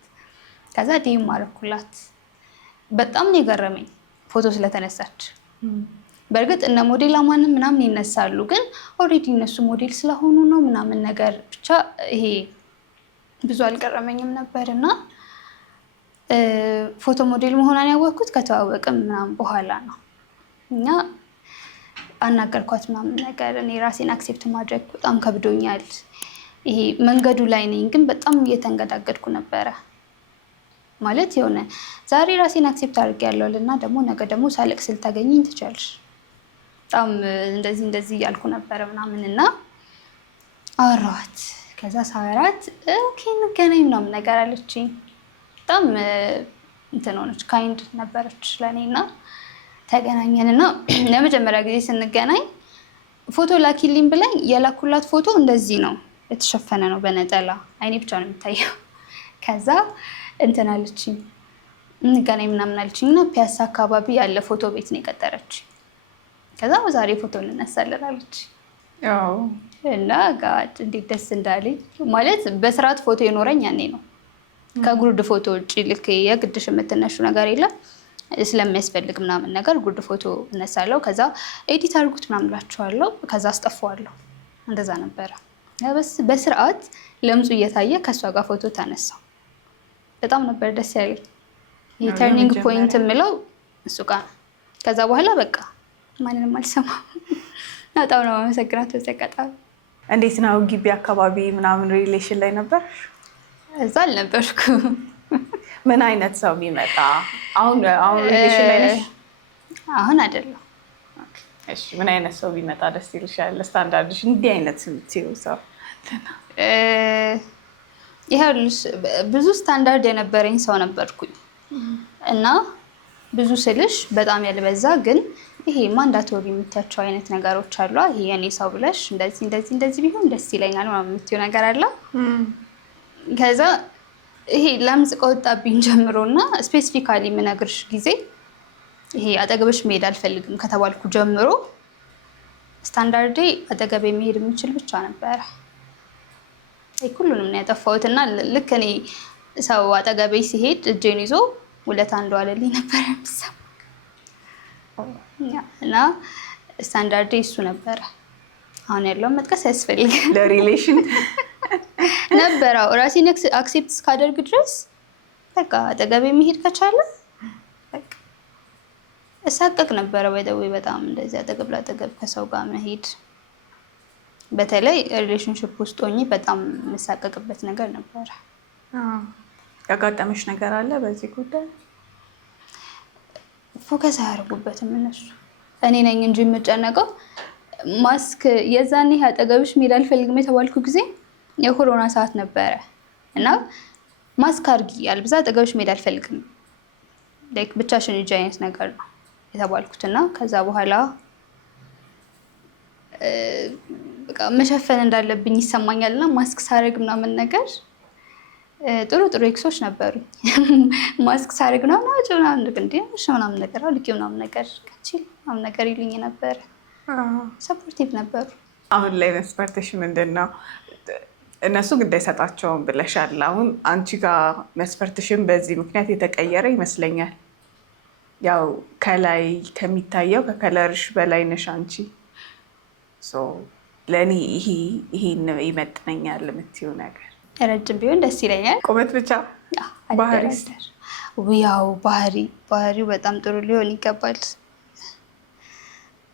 ከዛ ዲም አደረኩላት። በጣም ነው የገረመኝ ፎቶ ስለተነሳች። በእርግጥ እነ ሞዴል አማንም ምናምን ይነሳሉ፣ ግን ኦልሬዲ እነሱ ሞዴል ስለሆኑ ነው ምናምን ነገር ብቻ ይሄ ብዙ አልገረመኝም ነበር። እና ፎቶ ሞዴል መሆኗን ያወቅኩት ከተዋወቅም ምናምን በኋላ ነው። እኛ አናገርኳት ምናምን ነገር። እኔ ራሴን አክሴፕት ማድረግ በጣም ከብዶኛል። ይሄ መንገዱ ላይ ነኝ፣ ግን በጣም እየተንገዳገድኩ ነበረ። ማለት የሆነ ዛሬ ራሴን አክሴፕት አድርጌያለሁ እና ደግሞ ነገ ደግሞ ሳለቅስ ልታገኘኝ ትችያለሽ። በጣም እንደዚህ እያልኩ ነበረ ምናምን እና አወራኋት። ከዛ ሳወራት ኦኬ እንገናኝ ምናምን ነገር አለችኝ። በጣም እንትን ሆነች፣ ካይንድ ነበረች ለእኔ እና ተገናኘን እና ለመጀመሪያ ጊዜ ስንገናኝ ፎቶ ላኪልኝ ብላኝ የላኩላት ፎቶ እንደዚህ ነው የተሸፈነ ነው በነጠላ አይኔ ብቻ ነው የሚታየው። ከዛ እንትን አለችኝ እንገናኝ ምናምን አለችኝ እና ፒያሳ አካባቢ ያለ ፎቶ ቤት ነው የቀጠረችኝ። ከዛ ዛሬ ፎቶ እንነሳለን አለች እና ጋድ እንዴት ደስ እንዳለኝ ማለት በስርዓት ፎቶ የኖረኝ ያኔ ነው። ከጉርድ ፎቶ ውጭ ልክ የግድሽ የምትነሹ ነገር የለም ስለሚያስፈልግ ምናምን ነገር ጉርድ ፎቶ እነሳለሁ። ከዛ ኤዲት አድርጉት ምናምን እላቸዋለሁ። ከዛ አስጠፋዋለሁ። እንደዛ ነበረ። በስርዓት ለምጹ እየታየ ከእሷ ጋር ፎቶ ተነሳው። በጣም ነበር ደስ ያለኝ። የተርኒንግ ፖይንት የምለው እሱ ጋር። ከዛ በኋላ በቃ ማንንም አልሰማም። በጣም ነው አመሰግናት። በተቀጣጣ እንዴት ነው ግቢ አካባቢ ምናምን ሪሌሽን ላይ ነበር? እዛ አልነበርኩም። ምን አይነት ሰው ቢመጣ አሁን ሪሌሽን ላይ ነሽ? አሁን አይደለም። እሺ ምን አይነት ሰው ቢመጣ ደስ ይልሻል? ስታንዳርድሽ እንዲህ አይነት የምትይው ሰው? ይኸውልሽ ብዙ ስታንዳርድ የነበረኝ ሰው ነበርኩኝ እና ብዙ ስልሽ በጣም ያልበዛ ግን ይሄ ማንዳቶሪ የምትያቸው አይነት ነገሮች አሉ። ይሄ የኔ ሰው ብለሽ እንደዚህ ቢሆን ደስ ይለኛል ምናምን የምትይው ነገር አለ። ከዛ ይሄ ለምጽ ከወጣብኝ ጀምሮ እና ስፔሲፊካሊ የምነግርሽ ጊዜ ይሄ አጠገብሽ መሄድ አልፈልግም ከተባልኩ ጀምሮ ስታንዳርዴ አጠገቤ መሄድ የምችል ብቻ ነበረ። ሁሉንም ነው ያጠፋሁት እና ልክ እኔ ሰው አጠገቤ ሲሄድ እጄን ይዞ ውለታ እንደዋለልኝ ነበር የሚሰማኝ እና ስታንዳርዴ እሱ ነበረ። አሁን ያለውን መጥቀስ ያስፈልጋል። ለሪሌሽን ነበረ ራሴን አክሴፕት እስካደርግ ድረስ በቃ አጠገቤ መሄድ ከቻለ እሳቀቅ ነበረ። ወይ በጣም እንደዚህ አጠገብ ላጠገብ ከሰው ጋር መሄድ በተለይ ሪሌሽንሽፕ ውስጥ ሆኜ በጣም የምሳቀቅበት ነገር ነበረ። ያጋጠመሽ ነገር አለ በዚህ ጉዳይ? ፎከስ አያደርጉበትም እነሱ። እኔ ነኝ እንጂ የምጨነቀው። ማስክ የዛኔ አጠገብሽ መሄድ አልፈልግም የተባልኩ ጊዜ የኮሮና ሰዓት ነበረ እና ማስክ አድርጊ አልብዛ አጠገብሽ መሄድ አልፈልግም ላይክ ብቻሽን ሂጂ አይነት ነገር ነው የተባልኩት እና ከዛ በኋላ በቃ መሸፈን እንዳለብኝ ይሰማኛል እና ማስክ ሳደርግ ምናምን ነገር ጥሩ ኤክሶች ነበሩ። ማስክ ሳደርግ ምናምን ነገር አልቂ ምናምን ነገር ከቺል ምናምን ነገር ይሉኝ ነበር። ሰፖርቲቭ ነበሩ። አሁን ላይ መስፈርትሽ ምንድን ነው? እነሱ ግድ አይሰጣቸውም ብለሻል። አሁን አንቺ ጋር መስፈርትሽን በዚህ ምክንያት የተቀየረ ይመስለኛል። ያው ከላይ ከሚታየው ከከለርሽ በላይ ነሽ አንቺ። ለእኔ ይሄን ይመጥነኛል የምትይው ነገር? ረጅም ቢሆን ደስ ይለኛል። ቁመት ብቻ? ባህሪስ? ያው ባህሪው በጣም ጥሩ ሊሆን ይገባል።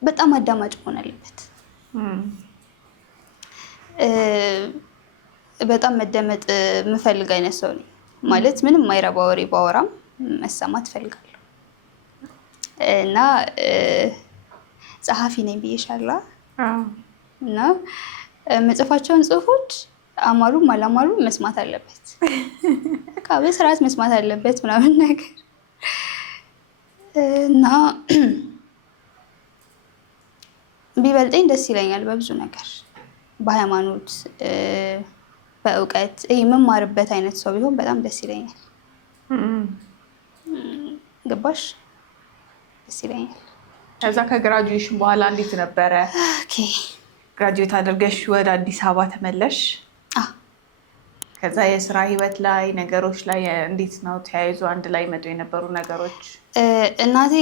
በጣም አዳማጭ መሆን አለበት። በጣም መደመጥ የምፈልግ አይነት ሰው ነኝ። ማለት ምንም ማይረባ ወሬ ባወራም መሰማት እፈልጋለሁ እና ጸሐፊ ነኝ ብዬሻለሁ እና መጽፋቸውን ጽሁፎች አማሩም አላማሩም መስማት አለበት። በስርዓት መስማት አለበት ምናምን ነገር እና ቢበልጠኝ ደስ ይለኛል በብዙ ነገር፣ በሃይማኖት፣ በእውቀት የምማርበት አይነት ሰው ቢሆን በጣም ደስ ይለኛል። ገባሽ? ደስ ይለኛል። ከዛ ከግራጁዌሽን በኋላ እንዴት ነበረ? ግራጁዌት አድርገሽ ወደ አዲስ አበባ ተመለሽ። ከዛ የስራ ህይወት ላይ ነገሮች ላይ እንዴት ነው ተያይዞ አንድ ላይ መጡ የነበሩ ነገሮች? እናቴ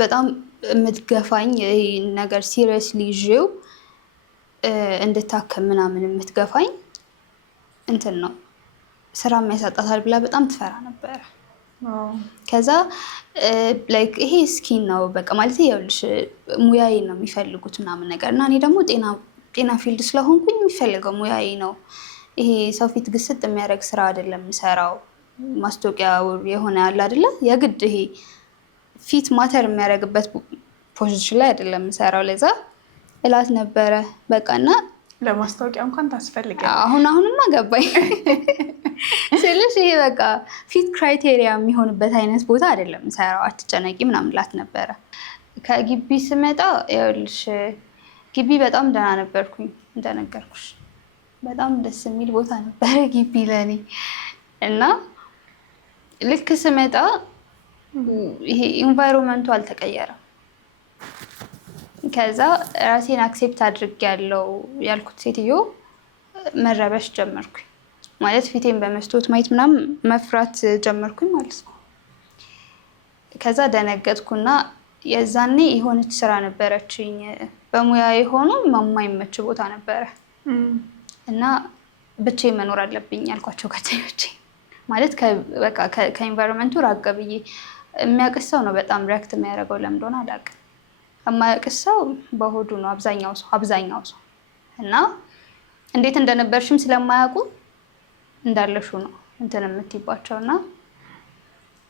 በጣም የምትገፋኝ ይሄን ነገር ሲሪየስሊ ይዤው እንድታከም ምናምን የምትገፋኝ እንትን ነው ስራ የሚያሳጣታል ብላ በጣም ትፈራ ነበረ። ከዛ ላይክ ይሄ ስኪን ነው በቃ ማለት ይኸውልሽ ሙያዬ ነው የሚፈልጉት ምናምን ነገር እና እኔ ደግሞ ጤና ፊልድ ስለሆንኩኝ የሚፈልገው ሙያዬ ነው። ይሄ ሰው ፊት ግስጥ የሚያደርግ ስራ አይደለም የምሰራው ማስታወቂያ የሆነ ያለ አይደለ የግድ ይሄ ፊት ማተር የሚያደርግበት ፖዚሽን ላይ አይደለም የምሰራው። ለዛ እላት ነበረ በቃና ለማስታወቂያ እንኳን ታስፈልጋለህ። አሁንማ ገባኝ ስልሽ ይሄ በቃ ፊት ክራይቴሪያ የሚሆንበት አይነት ቦታ አይደለም የምሰራው፣ አትጨነቂ ምናምን እላት ነበረ። ከግቢ ስመጣ ይኸውልሽ ግቢ በጣም ደህና ነበርኩኝ እንደነገርኩሽ። በጣም ደስ የሚል ቦታ ነበረ ግቢ ለኔ እና ልክ ስመጣ ይሄ ኢንቫይሮንመንቱ አልተቀየረም። ከዛ ራሴን አክሴፕት አድርጌያለሁ ያልኩት ሴትዮ መረበሽ ጀመርኩኝ። ማለት ፊቴን በመስታወት ማየት ምናምን መፍራት ጀመርኩኝ ማለት ነው። ከዛ ደነገጥኩና የዛኔ የሆነች ስራ ነበረችኝ በሙያ የሆኑ የማይመች ቦታ ነበረ እና ብቻዬን መኖር አለብኝ ያልኳቸው ጓደኞቼ። ማለት ከኢንቫይሮንመንቱ ራቅ ብዬ የሚያውቅ ሰው ነው በጣም ሪያክት የሚያደርገው ለምን እንደሆነ አላውቅም። የማያውቅ ሰው በሆዱ ነው አብዛኛው ሰው እና እንዴት እንደነበርሽም ስለማያውቁ እንዳለሹ ነው እንትን የምትይባቸው። እና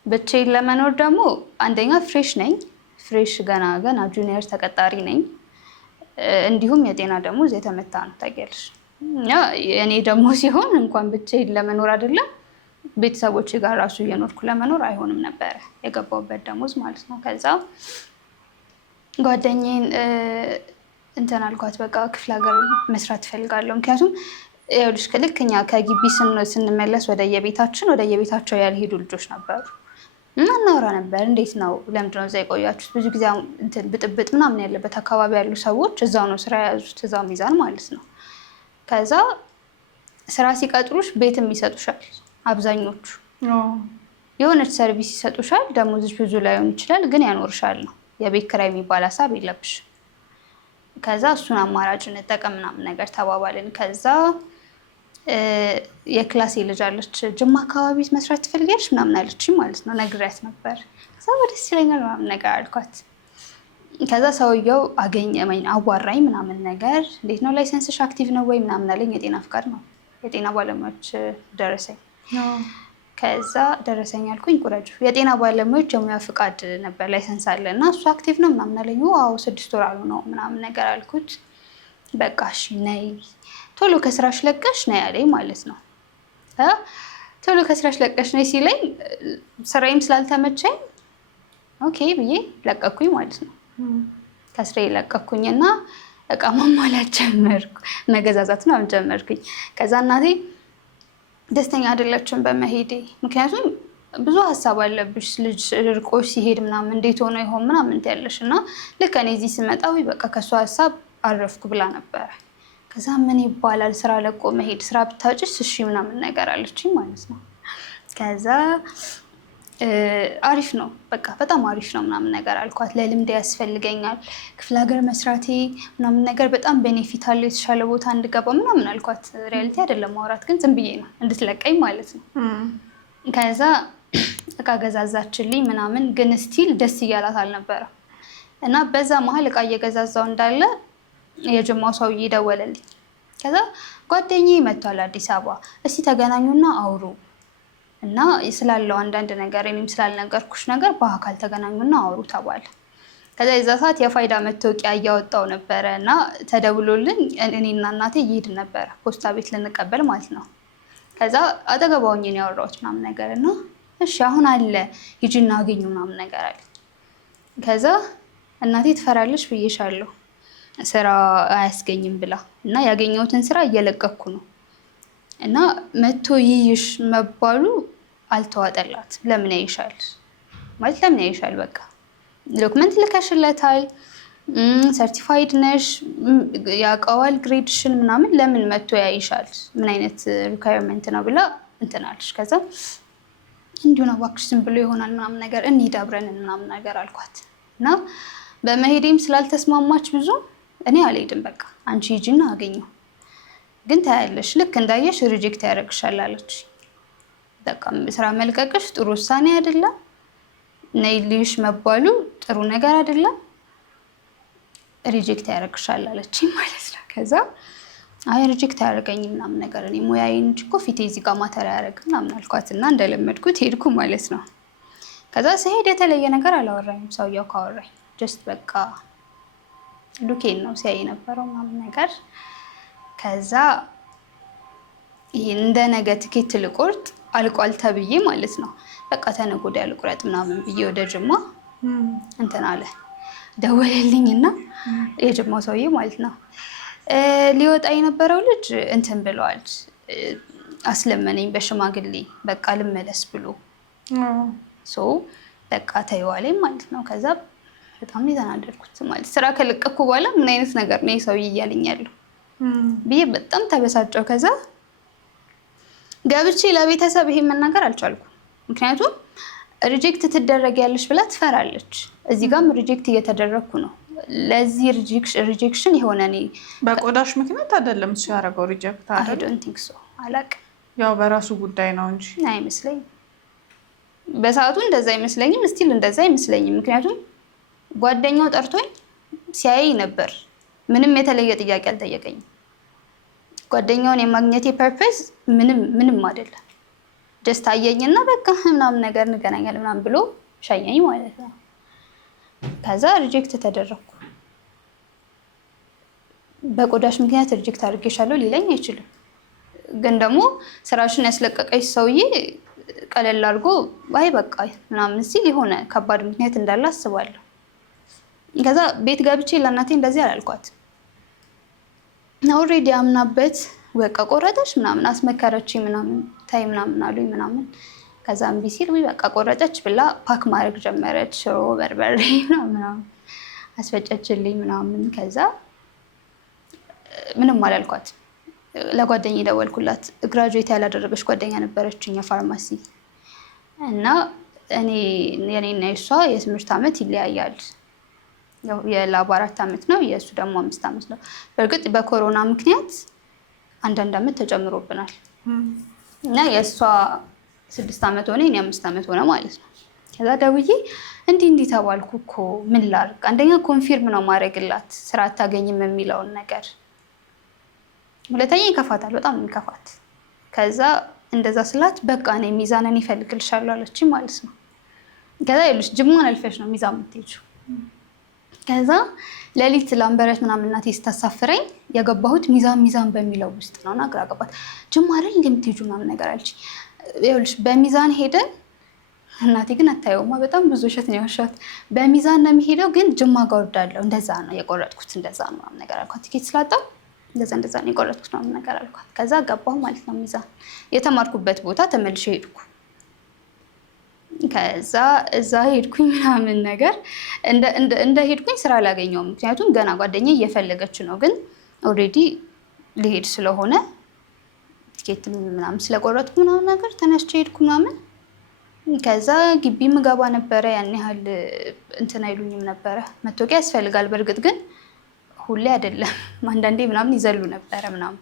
ብቻዬን ለመኖር ደግሞ አንደኛ ፍሬሽ ገና ጁኒየር ተቀጣሪ ነኝ። እንዲሁም የጤና ደሞዝ የተመታ ነው ታውቂያለሽ። እኔ ደግሞ ሲሆን እንኳን ብቻዬን ለመኖር አይደለም ቤተሰቦች ጋር ራሱ እየኖርኩ ለመኖር አይሆንም ነበረ የገባሁበት ደሞዝ ማለት ነው። ከዛ ጓደኛዬን እንትን አልኳት፣ በቃ ክፍለ ሀገር መስራት እፈልጋለሁ። ምክንያቱም ይኸውልሽ ልክ እኛ ከግቢ ስንመለስ ወደየቤታቸው ያልሄዱ ልጆች ነበሩ እና እናወራ ነበር። እንዴት ነው ለምንድን ነው እዛ የቆያችሁት? ብዙ ጊዜ እንትን ብጥብጥ ምናምን ያለበት አካባቢ ያሉ ሰዎች እዛው ነው ስራ የያዙት፣ እዛው ሚዛን ማለት ነው። ከዛ ስራ ሲቀጥሩሽ ቤትም ይሰጡሻል። አብዛኞቹ የሆነች ሰርቪስ ይሰጡሻል። ደሞዝሽ ብዙ ላይሆን ይችላል፣ ግን ያኖርሻል ነው። የቤት ኪራይ የሚባል ሀሳብ የለብሽ። ከዛ እሱን አማራጭ እንጠቀም ምናምን ነገር ተባባልን። ከዛ የክላሴ ልጅ አለች ጅማ አካባቢ መስራት ትፈልጊያለሽ ምናምን አለችኝ ማለት ነው። ነግሬያት ነበር። ከዛ ደስ ይለኛል ምናምን ነገር አልኳት። ከዛ ሰውየው አዋራኝ ምናምን ነገር። እንዴት ነው ላይሰንስሽ አክቲቭ ነው ወይ ምናምን አለኝ። የጤና ፍቃድ ነው የጤና ባለሙያዎች ደረሰኝ። ከዛ ደረሰኝ አልኩኝ። ቁረጁ የጤና ባለሙያዎች የሙያ ፍቃድ ነበር ላይሰንስ አለ እና እሱ አክቲቭ ነው ምናምን አለኝ። አዎ 6 ወር አሉ ነው ምናምን ነገር አልኩት። በቃ እሺ ነይ ቶሎ ከስራሽ ለቀሽ ነይ አለኝ ማለት ነው። ቶሎ ከስራሽ ለቀሽ ነይ ሲለኝ ስራዬም ስላልተመቸኝ ኦኬ ብዬ ለቀኩኝ ማለት ነው። ከስራዬ ለቀኩኝና እቃ ማሟላት ጀመርኩ፣ መገዛዛት ምናምን ጀመርኩኝ። ከዛ እናቴ ደስተኛ አይደለችም በመሄዴ። ምክንያቱም ብዙ ሀሳብ አለብሽ ልጅ ርቆሽ ሲሄድ ምናምን እንዴት ሆኖ ይሆን ምናምን ያለሽ እና ልክ እኔ እዚህ ስመጣ በቃ ከእሱ ሀሳብ አረፍኩ ብላ ነበረ። ከዛ ምን ይባላል ስራ ለቆ መሄድ፣ ስራ ብታጭስ እሺ ምናምን ነገር አለችኝ ማለት ነው። ከዛ አሪፍ ነው በቃ በጣም አሪፍ ነው ምናምን ነገር አልኳት። ለልምድ ያስፈልገኛል ክፍለ ሀገር መስራቴ ምናምን ነገር በጣም ቤኔፊት አለው፣ የተሻለ ቦታ እንድገባ ምናምን አልኳት። ሪያሊቲ አይደለም ማውራት ግን ዝም ብዬ ነው እንድትለቀኝ ማለት ነው። ከዛ እቃ ገዛዛችልኝ ምናምን፣ ግን ስቲል ደስ እያላት አልነበረም። እና በዛ መሀል እቃ እየገዛዛው እንዳለ የጅማው ሰውዬ ደወለልኝ። ከዛ ጓደኛዬ መጥቷል አዲስ አበባ፣ እስቲ ተገናኙና አውሩ እና ስላለው አንዳንድ ነገር እኔም ስላልነገርኩሽ ነገር በአካል ተገናኙና አውሩ ተባለ። ከዛ የዛ ሰዓት የፋይዳ መታወቂያ እያወጣው ነበረ እና ተደውሎልኝ እኔና እናቴ እየሄድን ነበረ ፖስታ ቤት ልንቀበል ማለት ነው። ከዛ አጠገባውኝ ነው ያወራሁት ምናምን ነገር እና እሺ አሁን አለ ሂጂና አገኙ ምናምን ነገር አለ። ከዛ እናቴ ትፈራለች ብዬሻለሁ ስራ አያስገኝም ብላ እና ያገኘሁትን ስራ እየለቀኩ ነው እና መቶ ይይሽ መባሉ አልተዋጠላት። ለምን ያይሻል ማለት ለምን ያይሻል? በቃ ዶክመንት ልከሽለታል፣ ሰርቲፋይድ ነሽ፣ ያውቀዋል ግሬድሽን ምናምን፣ ለምን መቶ ያይሻል? ምን አይነት ሪኳየርመንት ነው ብላ እንትናለሽ። ከዛ እንዲሁ ነው እባክሽ ዝም ብሎ ይሆናል ምናምን ነገር እንሂድ አብረን ምናምን ነገር አልኳት እና በመሄዴም ስላልተስማማች ብዙ እኔ አልሄድም በቃ አንቺ ሂጂና አገኘው ግን ታያለሽ ልክ እንዳየሽ ሪጀክት ያደርግሻል አለች። በቃ ስራ መልቀቅሽ ጥሩ ውሳኔ አይደለም፣ ነይ ልይሽ መባሉ ጥሩ ነገር አይደለም፣ ሪጀክት ያደርግሻል አለች ማለት ነው። ከዛ አይ ሪጀክት አያደርገኝም ምናምን ነገር እኔ ሙያዬን እንጂ እኮ ፊቴ እዚህ ጋር ማተር አያደርግም ምናምን አልኳት እና እንደለመድኩት ሄድኩ ማለት ነው። ከዛ ስሄድ የተለየ ነገር አላወራኝም ሰውየው ካወራኝ ጀስት በቃ ሉኬን ነው ሲያይ የነበረው ምናምን ነገር። ከዛ ይሄን እንደ ነገ ትኬት ልቆርጥ አልቋል ተብዬ ማለት ነው በቃ ተነገ ወዲያ ልቁረጥ ምናምን ብዬ ወደ ጅማ እንትን አለ ደወለልኝና የጅማው ሰውዬ ማለት ነው ሊወጣ የነበረው ልጅ እንትን ብለዋል አስለመነኝ በሽማግሌ በቃ ልመለስ ብሎ ሶ በቃ ተይዋለኝ ማለት ነው። ከዛ በጣም የተናደድኩት ማለት ስራ ከለቀኩ በኋላ ምን አይነት ነገር ነው ሰውዬ እያለኝ ያለው ብዬ በጣም ተበሳጨው። ከዛ ገብቼ ለቤተሰብ ይሄን መናገር አልቻልኩም። ምክንያቱም ሪጀክት ትደረጊያለሽ ብላ ትፈራለች። እዚህ ጋርም ሪጀክት እየተደረግኩ ነው። ለዚህ ሪጀክሽን የሆነ እኔ በቆዳሽ ምክንያት አይደለም እሱ ያደረገው ሪጀክት አይደል? አይ ዶንት ቲንክ ሶ አላቅም። ያው በራሱ ጉዳይ ነው እንጂ አይመስለኝም። በሰዓቱ እንደዛ አይመስለኝም፣ ስቲል እንደዛ አይመስለኝም። ምክንያቱም ጓደኛው ጠርቶኝ ሲያየኝ ነበር። ምንም የተለየ ጥያቄ አልጠየቀኝም። ጓደኛውን የማግኘቴ ፐርፐዝ ምንም አይደለም። ጀስት አየኝና በቃ ምናምን ነገር እንገናኛለን ምናምን ብሎ ሻኘኝ ማለት ነው። ከዛ ሪጀክት ተደረኩ። በቆዳሽ ምክንያት ሪጀክት አድርጌሻለሁ ሊለኝ አይችልም። ግን ደግሞ ስራሽን ያስለቀቀሽ ሰውዬ ቀለል አድርጎ አይ በቃ ምናምን ሲል የሆነ ከባድ ምክንያት እንዳለ አስባለሁ። ከዛ ቤት ገብቼ ለእናቴ እንደዚህ አላልኳት። ኦልሬዲ አምናበት በቃ ቆረጠች ምናምን አስመከረች ምናምን ታይ ምናምን አሉኝ ምናምን። ከዛ እምቢ ሲል ወይ በቃ ቆረጠች ብላ ፓክ ማድረግ ጀመረች። ሽሮ በርበሬ ምናምን አስፈጨችልኝ ምናምን። ከዛ ምንም አላልኳት። ለጓደኛዬ ደወልኩላት። ግራጁዌት ያላደረገች ጓደኛ ነበረችኝ የፋርማሲ እና የኔና የሷ የትምህርት ዓመት ይለያያል። የላብ 4 ዓመት ነው፣ የእሱ ደግሞ 5 ዓመት ነው። በእርግጥ በኮሮና ምክንያት አንዳንድ ዓመት ተጨምሮብናል እና የእሷ 6 ዓመት ሆነ የኔ 5 ዓመት ሆነ ማለት ነው። ከዛ ደውዬ እንዲህ ተባልኩ እኮ ምን ላድርግ? አንደኛ ኮንፊርም ነው ማድረግላት ስራ አታገኝም የሚለውን ነገር፣ ሁለተኛ ይከፋታል፣ በጣም ይከፋት። ከዛ እንደዛ ስላት በቃ እኔ ሚዛንን ይፈልግልሻለሁ አለችኝ ማለት ነው። ከዛ ይኸውልሽ ጅማን አልፈሽ ነው ሚዛን የምትሄጂው። ከዛ ሌሊት ላምበረት ምናምን እናቴ ስታሳፍረኝ የገባሁት ሚዛን በሚለው ውስጥ ነው እና ግራ ገባት። ጅማ አይደል እንደምትሄጂው ምናምን ነገር አለች። ይኸውልሽ በሚዛን ሄደን እናቴ ግን አታየውማ በጣም ብዙ ውሸት ነው ያሻት። በሚዛን ነው የሚሄደው ግን ጅማ ጋር ወርዳለሁ እንደዛ ነው የቆረጥኩት እንደዛ ነው ምናምን ነገር አልኳት። ቲኬት ስላጣሁ እንደዛ ነው የቆረጥኩት ምናምን ነገር አልኳት። ከዛ ገባሁ ማለት ነው ሚዛን የተማርኩበት ቦታ ተመልሼ ሄድኩ። ከዛ እዛ ሄድኩኝ ምናምን ነገር እንደ ሄድኩኝ ስራ አላገኘሁም። ምክንያቱም ገና ጓደኛዬ እየፈለገች ነው። ግን ኦልሬዲ ልሄድ ስለሆነ ቲኬት ምናምን ስለቆረጥኩ ምናምን ነገር ተነስቼ ሄድኩ ምናምን። ከዛ ግቢ ምገባ ነበረ። ያን ያህል እንትን አይሉኝም ነበረ። መታወቂያ ያስፈልጋል በእርግጥ ግን ሁሌ አይደለም። አንዳንዴ ምናምን ይዘሉ ነበረ ምናምን።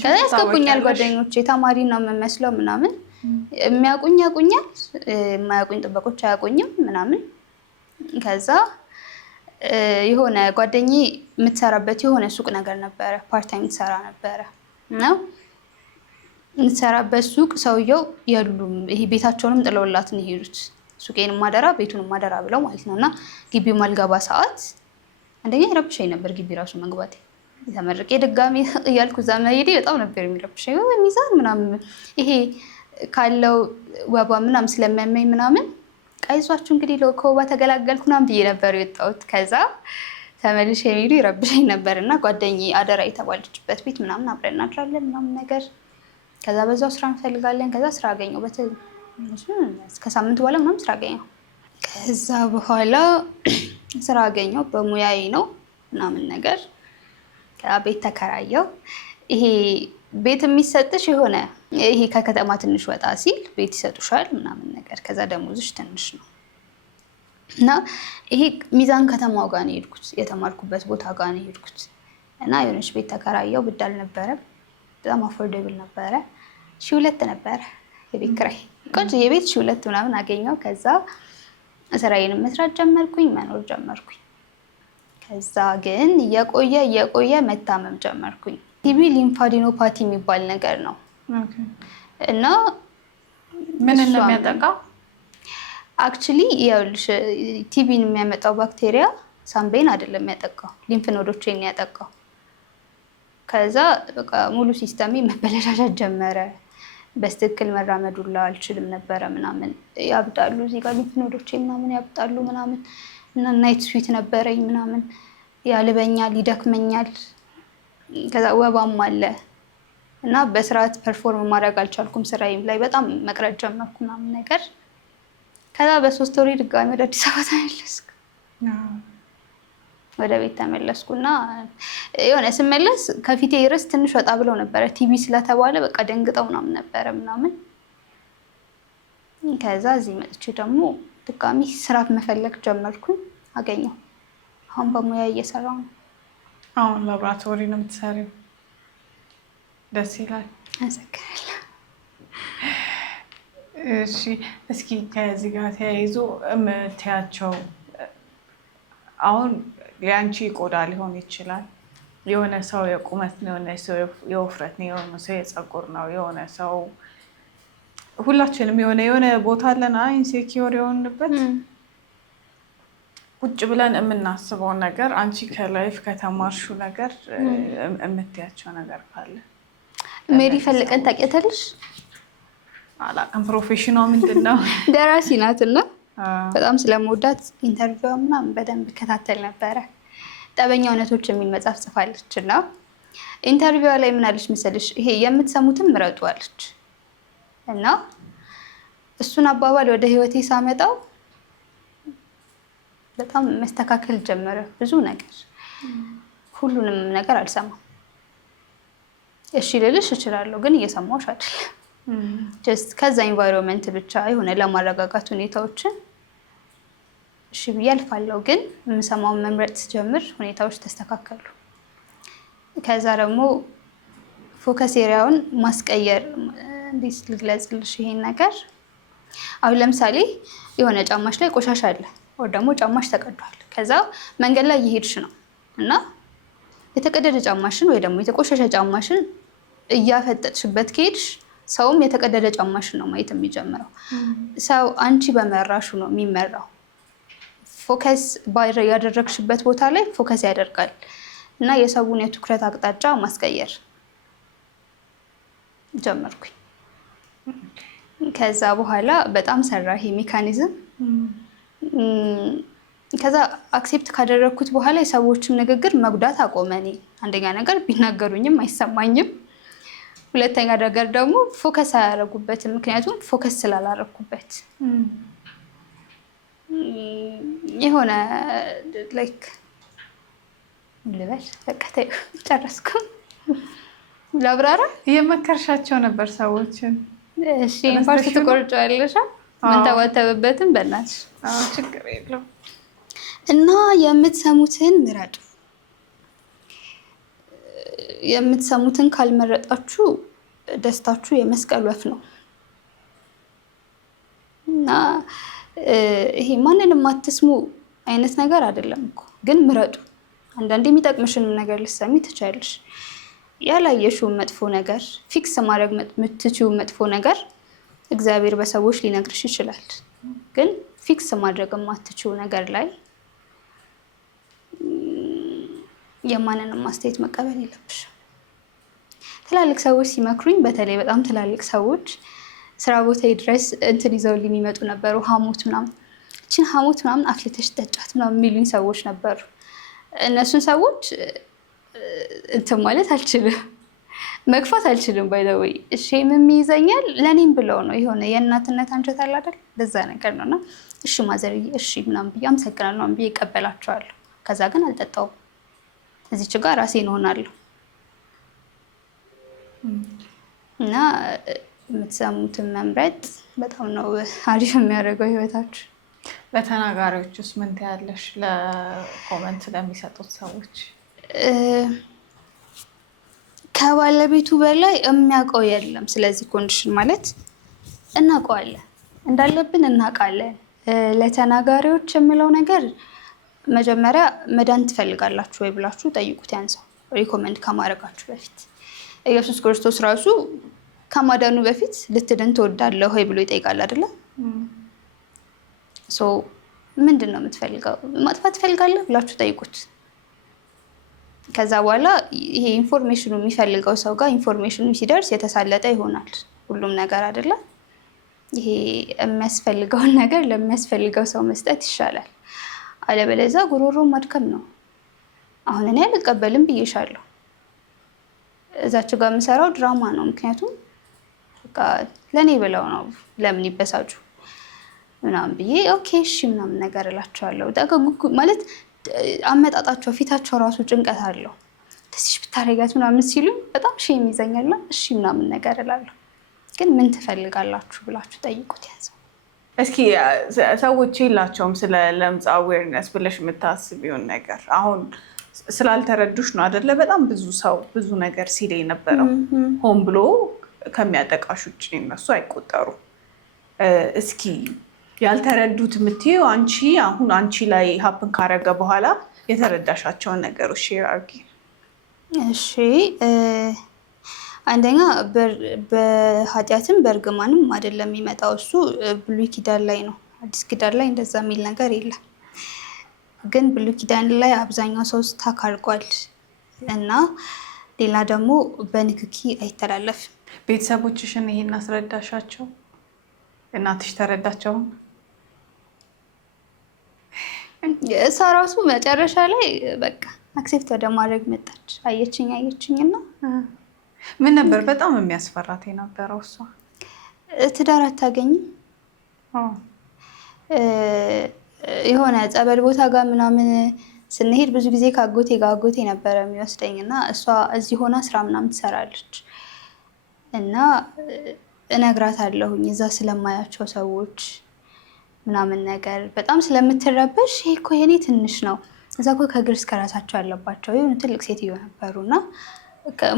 ከዛ ያስገቡኛል ጓደኞቼ። ተማሪ ነው የምመስለው ምናምን። የሚያውቁኝ ያውቁኛል፣ የማያውቁኝ ጥበቆች አያውቁኝም ምናምን። ከዛ የሆነ ጓደኛዬ የምትሰራበት የሆነ ሱቅ ነገር ነበረ፣ ፓርታይም ትሰራ ነበረ እና የምትሰራበት ሱቅ ሰውየው የሉም። ይሄ ቤታቸውንም ጥለውላት ነው የሄዱት። ሱቄንም ማደራ ቤቱንም ማደራ ብለው ማለት ነው። እና ግቢው ማልገባ ሰዓት አንደኛ ይረብሸኝ ነበር ግቢ ራሱ መግባቴ። ተመርቄ ድጋሚ እያልኩ እዛ መሄዴ በጣም ነበር የሚረብሸኝ። ሚዛን ምናምን ይሄ ካለው ወባ ምናምን ስለሚያመኝ ምናምን ቀይዟችሁ እንግዲህ ከወባ ተገላገልኩ ምናምን ብዬ ነበር የወጣሁት። ከዛ ተመልሼ የሚሄዱ ይረብሸኝ ነበር እና ጓደኛዬ አደራ የተባለችበት ቤት ምናምን አብረን እናድራለን ምናምን ነገር። ከዛ በዛው ስራ እንፈልጋለን። ከዛ ስራ አገኘሁ ከሳምንት በኋላ ምናምን ስራ አገኘሁ። ከዛ በኋላ ስራ አገኘሁ በሙያዬ ነው ምናምን ነገር። ቤት ተከራየሁ። ይሄ ቤት የሚሰጥሽ የሆነ ይሄ ከከተማ ትንሽ ወጣ ሲል ቤት ይሰጡሻል ምናምን ነገር። ከዛ ደሞዝሽ ትንሽ ነው እና ይሄ ሚዛን ከተማው ጋር ነው የሄድኩት፣ የተማርኩበት ቦታ ጋር ነው የሄድኩት እና የሆነች ቤት ተከራየሁ። ብድ አልነበረም፣ በጣም አፎርደብል ነበረ። 2,000 ነበረ የቤት ኪራይ። ቆንጆ የቤት 2,000 ምናምን አገኘሁ። ከዛ ስራዬን መስራት ጀመርኩኝ፣ መኖር ጀመርኩኝ። ከዛ ግን እየቆየ መታመም ጀመርኩኝ። ቲቢ ሊምፋዲኖፓቲ የሚባል ነገር ነው እና ምን እንደሚያጠቃው አክቹሊ ይኸውልሽ ቲቢን የሚያመጣው ባክቴሪያ ሳምቤን አይደለም የሚያጠቃው ሊምፍ ኖዶችን ያጠቃው። ከዛ በቃ ሙሉ ሲስተሜ መበለሻሻት ጀመረ። በስትክክል መራመዱላ አልችልም ነበረ ምናምን ያብጣሉ እዚህ ጋር ሊምፍ ኖዶቼ ምናምን ያብጣሉ ምናምን እና ናይት ስዊት ነበረኝ ምናምን ያልበኛል፣ ይደክመኛል። ከዛ ወባም አለ እና በስርዓት ፐርፎርም ማድረግ አልቻልኩም። ስራዬም ላይ በጣም መቅረት ጀመርኩ ምናምን ነገር። ከዛ በ3 ወር ድጋሚ ወደ አዲስ አበባ ተመለስኩ። ወደ ቤት ተመለስኩና የሆነ ስመለስ ከፊቴ ርስ ትንሽ ወጣ ብለው ነበረ ቲቢ ስለተባለ በቃ ደንግጠው ምናምን ነበረ ምናምን። ከዛ እዚህ መጥቼ ደግሞ ድጋሚ ስራ መፈለግ ጀመርኩኝ። አገኘው። አሁን በሙያ እየሰራሁ ነው። አሁን ላብራቶሪ ነው የምትሰሪው? ደስ ይላል። አመሰግናለሁ። እሺ እስኪ ከዚህ ጋር ተያይዞ የምትያቸው አሁን የአንቺ ቆዳ ሊሆን ይችላል፣ የሆነ ሰው የቁመት ነው፣ የሆነ ሰው የውፍረት ነው፣ የሆነ ሰው የፀጉር ነው፣ የሆነ ሰው ሁላችንም የሆነ ቦታ አለና ኢንሴኪዩር የሆንበት ቁጭ ብለን የምናስበው ነገር አንቺ ከላይፍ ከተማርሽው ነገር የምትያቸው ነገር ካለ? ሜሪ ፈልቀን ታውቂያታለሽ? አላውቅም። ፕሮፌሽኗ ምንድን ነው? ደራሲ ናትና በጣም ስለምወዳት ኢንተርቪው ምናምን በደንብ ከታተል ነበረ። ጠበኛ እውነቶች የሚል መጽሐፍ ጽፋለች እና ኢንተርቪዋ ላይ ምን አለች መሰለሽ? ይሄ የምትሰሙትን ምረጡ አለች እና እሱን አባባል ወደ ህይወቴ ሳመጣው በጣም መስተካከል ጀመረ። ብዙ ነገር ሁሉንም ነገር አልሰማም። እሺ ልልሽ እችላለሁ ግን እየሰማሁሽ አይደለም። ጀስት ከዛ ኢንቫይሮንመንት ብቻ የሆነ ለማረጋጋት ሁኔታዎችን እሺ ብዬ አልፋለሁ። ግን የምሰማውን መምረጥ ስጀምር ሁኔታዎች ተስተካከሉ። ከዛ ደግሞ ፎከስ ኤሪያውን ማስቀየር። እንዴት ልግለጽልሽ ይሄን ነገር? አሁን ለምሳሌ የሆነ ጫማሽ ላይ ቆሻሻ አለ ወይ ደግሞ ጫማሽ ተቀዷል። ከዛ መንገድ ላይ እየሄድሽ ነው እና የተቀደደ ጫማሽን ወይ ደግሞ የተቆሸሸ ጫማሽን እያፈጠጥሽበት ከሄድሽ ሰውም የተቀደደ ጫማሽን ነው ማየት የሚጀምረው። ሰው አንቺ በመራሹ ነው የሚመራው። ፎከስ ያደረግሽበት ቦታ ላይ ፎከስ ያደርጋል እና የሰውን የትኩረት አቅጣጫ ማስቀየር ጀመርኩኝ። ከዛ በኋላ በጣም ሰራ ይሄ ሜካኒዝም። ከዛ አክሴፕት ካደረግኩት በኋላ የሰዎችም ንግግር መጉዳት አቆመ። እኔ አንደኛ ነገር ቢናገሩኝም አይሰማኝም። ሁለተኛ ነገር ደግሞ ፎከስ አያደርጉበትም፣ ምክንያቱም ፎከስ ስላላረኩበት የሆነ ላይክ ልበል በቃ ጨረስኩ። ላብራራ እየመከርሻቸው ነበር ሰዎችን? እሺ ፓርት ትቆርጫለሽ? ምን ተባተበበትም በእናትሽ ችግር የለውም። እና የምትሰሙትን ምረጡ። የምትሰሙትን ካልመረጣችሁ ደስታችሁ የመስቀል ወፍ ነው እና ይሄ ማንንም አትስሙ አይነት ነገር አይደለም እኮ፣ ግን ምረጡ። አንዳንዴ የሚጠቅምሽንም ነገር ልትሰሚ ትችያለሽ። ያላየሽውን መጥፎ ነገር ፊክስ ማድረግ የምትችይው መጥፎ ነገር እግዚአብሔር በሰዎች ሊነግርሽ ይችላል። ግን ፊክስ ማድረግ የማትችይው ነገር ላይ የማንንም አስተያየት መቀበል የለብሽም። ትላልቅ ሰዎች ሲመክሩኝ፣ በተለይ በጣም ትላልቅ ሰዎች ስራ ቦታ ድረስ እንትን ይዘውልኝ የሚመጡ ነበሩ። ሐሞት ምናምን እችን ሐሞት ምናምን አፍልተሽ ጠጫት ምናምን የሚሉኝ ሰዎች ነበሩ። እነሱን ሰዎች እንትን ማለት አልችልም፣ መግፋት አልችልም። ባይ ዘ ወይ እሺ የሚይዘኛል ለኔም ብለው ነው። የሆነ የእናትነት አንጀት አለ አይደል? ለዛ ነገር ነውና እሺ ማዘርዬ እሺ ምናምን ብዬ አመሰግናለሁ ምናምን ብዬ እቀበላቸዋለሁ። ከዛ ግን አልጠጣውም። እዚች ጋር ራሴን እሆናለሁ እና የምትሰሙትን መምረጥ በጣም ነው አሪፍ የሚያደርገው ህይወታችሁ። ለተናጋሪዎች ውስጥ ምን ትያለሽ? ለኮመንት ለሚሰጡት ሰዎች? ከባለቤቱ በላይ የሚያውቀው የለም። ስለዚህ ኮንዲሽን ማለት እናውቀዋለን፣ እንዳለብን እናውቃለን። ለተናጋሪዎች የምለው ነገር መጀመሪያ መዳን ትፈልጋላችሁ ወይ ብላችሁ ጠይቁት። ያን ሰው ሪኮመንድ ከማድረጋችሁ በፊት ኢየሱስ ክርስቶስ ራሱ ከማዳኑ በፊት ልትድን ትወዳለህ ወይ ብሎ ይጠይቃል አይደለ? ሶ ምንድን ነው የምትፈልገው? ማጥፋት ትፈልጋለህ ብላችሁ ጠይቁት። ከዛ በኋላ ይሄ ኢንፎርሜሽኑ የሚፈልገው ሰው ጋር ኢንፎርሜሽኑ ሲደርስ የተሳለጠ ይሆናል ሁሉም ነገር አይደለ? ይሄ የሚያስፈልገውን ነገር ለሚያስፈልገው ሰው መስጠት ይሻላል። አለበለዚያ ጉሮሮ ማድከም ነው። አሁን እኔ አልቀበልም ብዬሻለሁ። እዛች ጋር የምሰራው ድራማ ነው። ምክንያቱም በቃ ለእኔ ብለው ነው ለምን ይበሳጩ ምናምን ብዬ ኦኬ እሺ ምናምን ነገር እላቸዋለሁ። ማለት አመጣጣቸው ፊታቸው ራሱ ጭንቀት አለው። ደስሽ ብታረጋት ምናምን ሲሉኝ በጣም ሼም ይዘኛል። እሺ ምናምን ነገር እላለሁ። ግን ምን ትፈልጋላችሁ ብላችሁ ጠይቁት። ያዘው እስኪ ሰዎች የላቸውም ስለ ለምጽ አዌርነስ ብለሽ የምታስቢውን ነገር አሁን ስላልተረዱሽ ነው አይደለ? በጣም ብዙ ሰው ብዙ ነገር ሲል የነበረው ሆን ብሎ ከሚያጠቃሽ ውጭ እነሱ አይቆጠሩ። እስኪ ያልተረዱት የምትይው አንቺ አሁን አንቺ ላይ ሀፕን ካረገ በኋላ የተረዳሻቸውን ነገሮች ሼር አድርጊ። እሺ አንደኛ በኃጢአትም በእርግማንም አይደለም የሚመጣው። እሱ ብሉይ ኪዳን ላይ ነው። አዲስ ኪዳን ላይ እንደዛ የሚል ነገር የለም። ግን ብሉይ ኪዳን ላይ አብዛኛው ሰው ስታክ አድርጓል እና ሌላ ደግሞ በንክኪ አይተላለፍም። ቤተሰቦችሽን ይሄን አስረዳሻቸው? እናትሽ ተረዳቸው? እሷ ራሱ መጨረሻ ላይ በቃ አክሴፕት ወደ ማድረግ መጣች። አየችኝና ምን ነበር በጣም የሚያስፈራት የነበረው? እሷ ትዳር አታገኝም። የሆነ ጸበል ቦታ ጋር ምናምን ስንሄድ ብዙ ጊዜ ከአጎቴ ጋር አጎቴ ነበረ የሚወስደኝ እና እሷ እዚህ ሆና ስራ ምናምን ትሰራለች እና እነግራታለሁኝ እዛ ስለማያቸው ሰዎች ምናምን ነገር በጣም ስለምትረበሽ ይሄ እኮ የኔ ትንሽ ነው፣ እዛ እኮ ከእግር እስከ ራሳቸው ያለባቸው የሆኑ ትልቅ ሴትዮ ነበሩ እና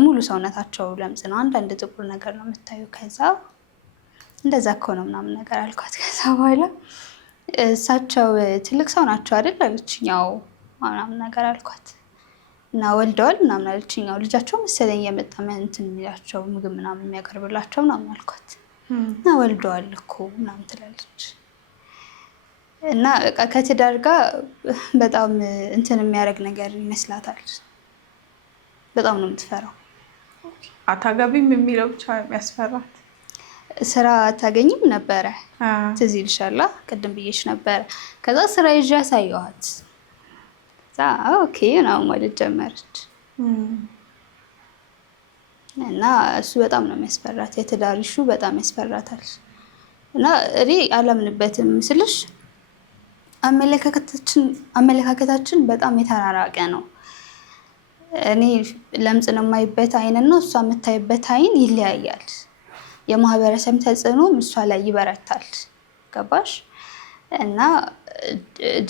ሙሉ ሰውነታቸው ለምጽ ነው፣ አንዳንድ ጥቁር ነገር ነው የምታዩ። ከዛ እንደዛ እኮ ነው ምናምን ነገር አልኳት። ከዛ በኋላ እሳቸው ትልቅ ሰው ናቸው አይደል አለችኝ። ያው ምናምን ነገር አልኳት እና ወልደዋል ምናምን አለችኝ። ያው ልጃቸው መሰለኝ የመጣ እንትን የሚላቸው ምግብ ምናምን የሚያቀርብላቸው ምናምን አልኳት እና ወልደዋል እኮ ምናምን ትላለች። እና በቃ ከትዳር ጋር በጣም እንትን የሚያደርግ ነገር ይመስላታል። በጣም ነው የምትፈራው። አታገቢም የሚለው ብቻ የሚያስፈራት። ስራ አታገኝም ነበረ ትዝ ይልሻል፣ ቅድም ብዬሽ ነበረ። ከዛ ስራ ይዤ ያሳየኋት ከዛ ኦኬ ነው ማለት ጀመረች። እና እሱ በጣም ነው የሚያስፈራት። የትዳር ኢሹ በጣም ያስፈራታል። እና እኔ አላምንበትም ስልሽ አመለካከታችን በጣም የተራራቀ ነው። እኔ ለምጽን የማይበት አይንና እሷ የምታይበት አይን ይለያያል። የማህበረሰብ ተጽዕኖም እሷ ላይ ይበረታል። ገባሽ? እና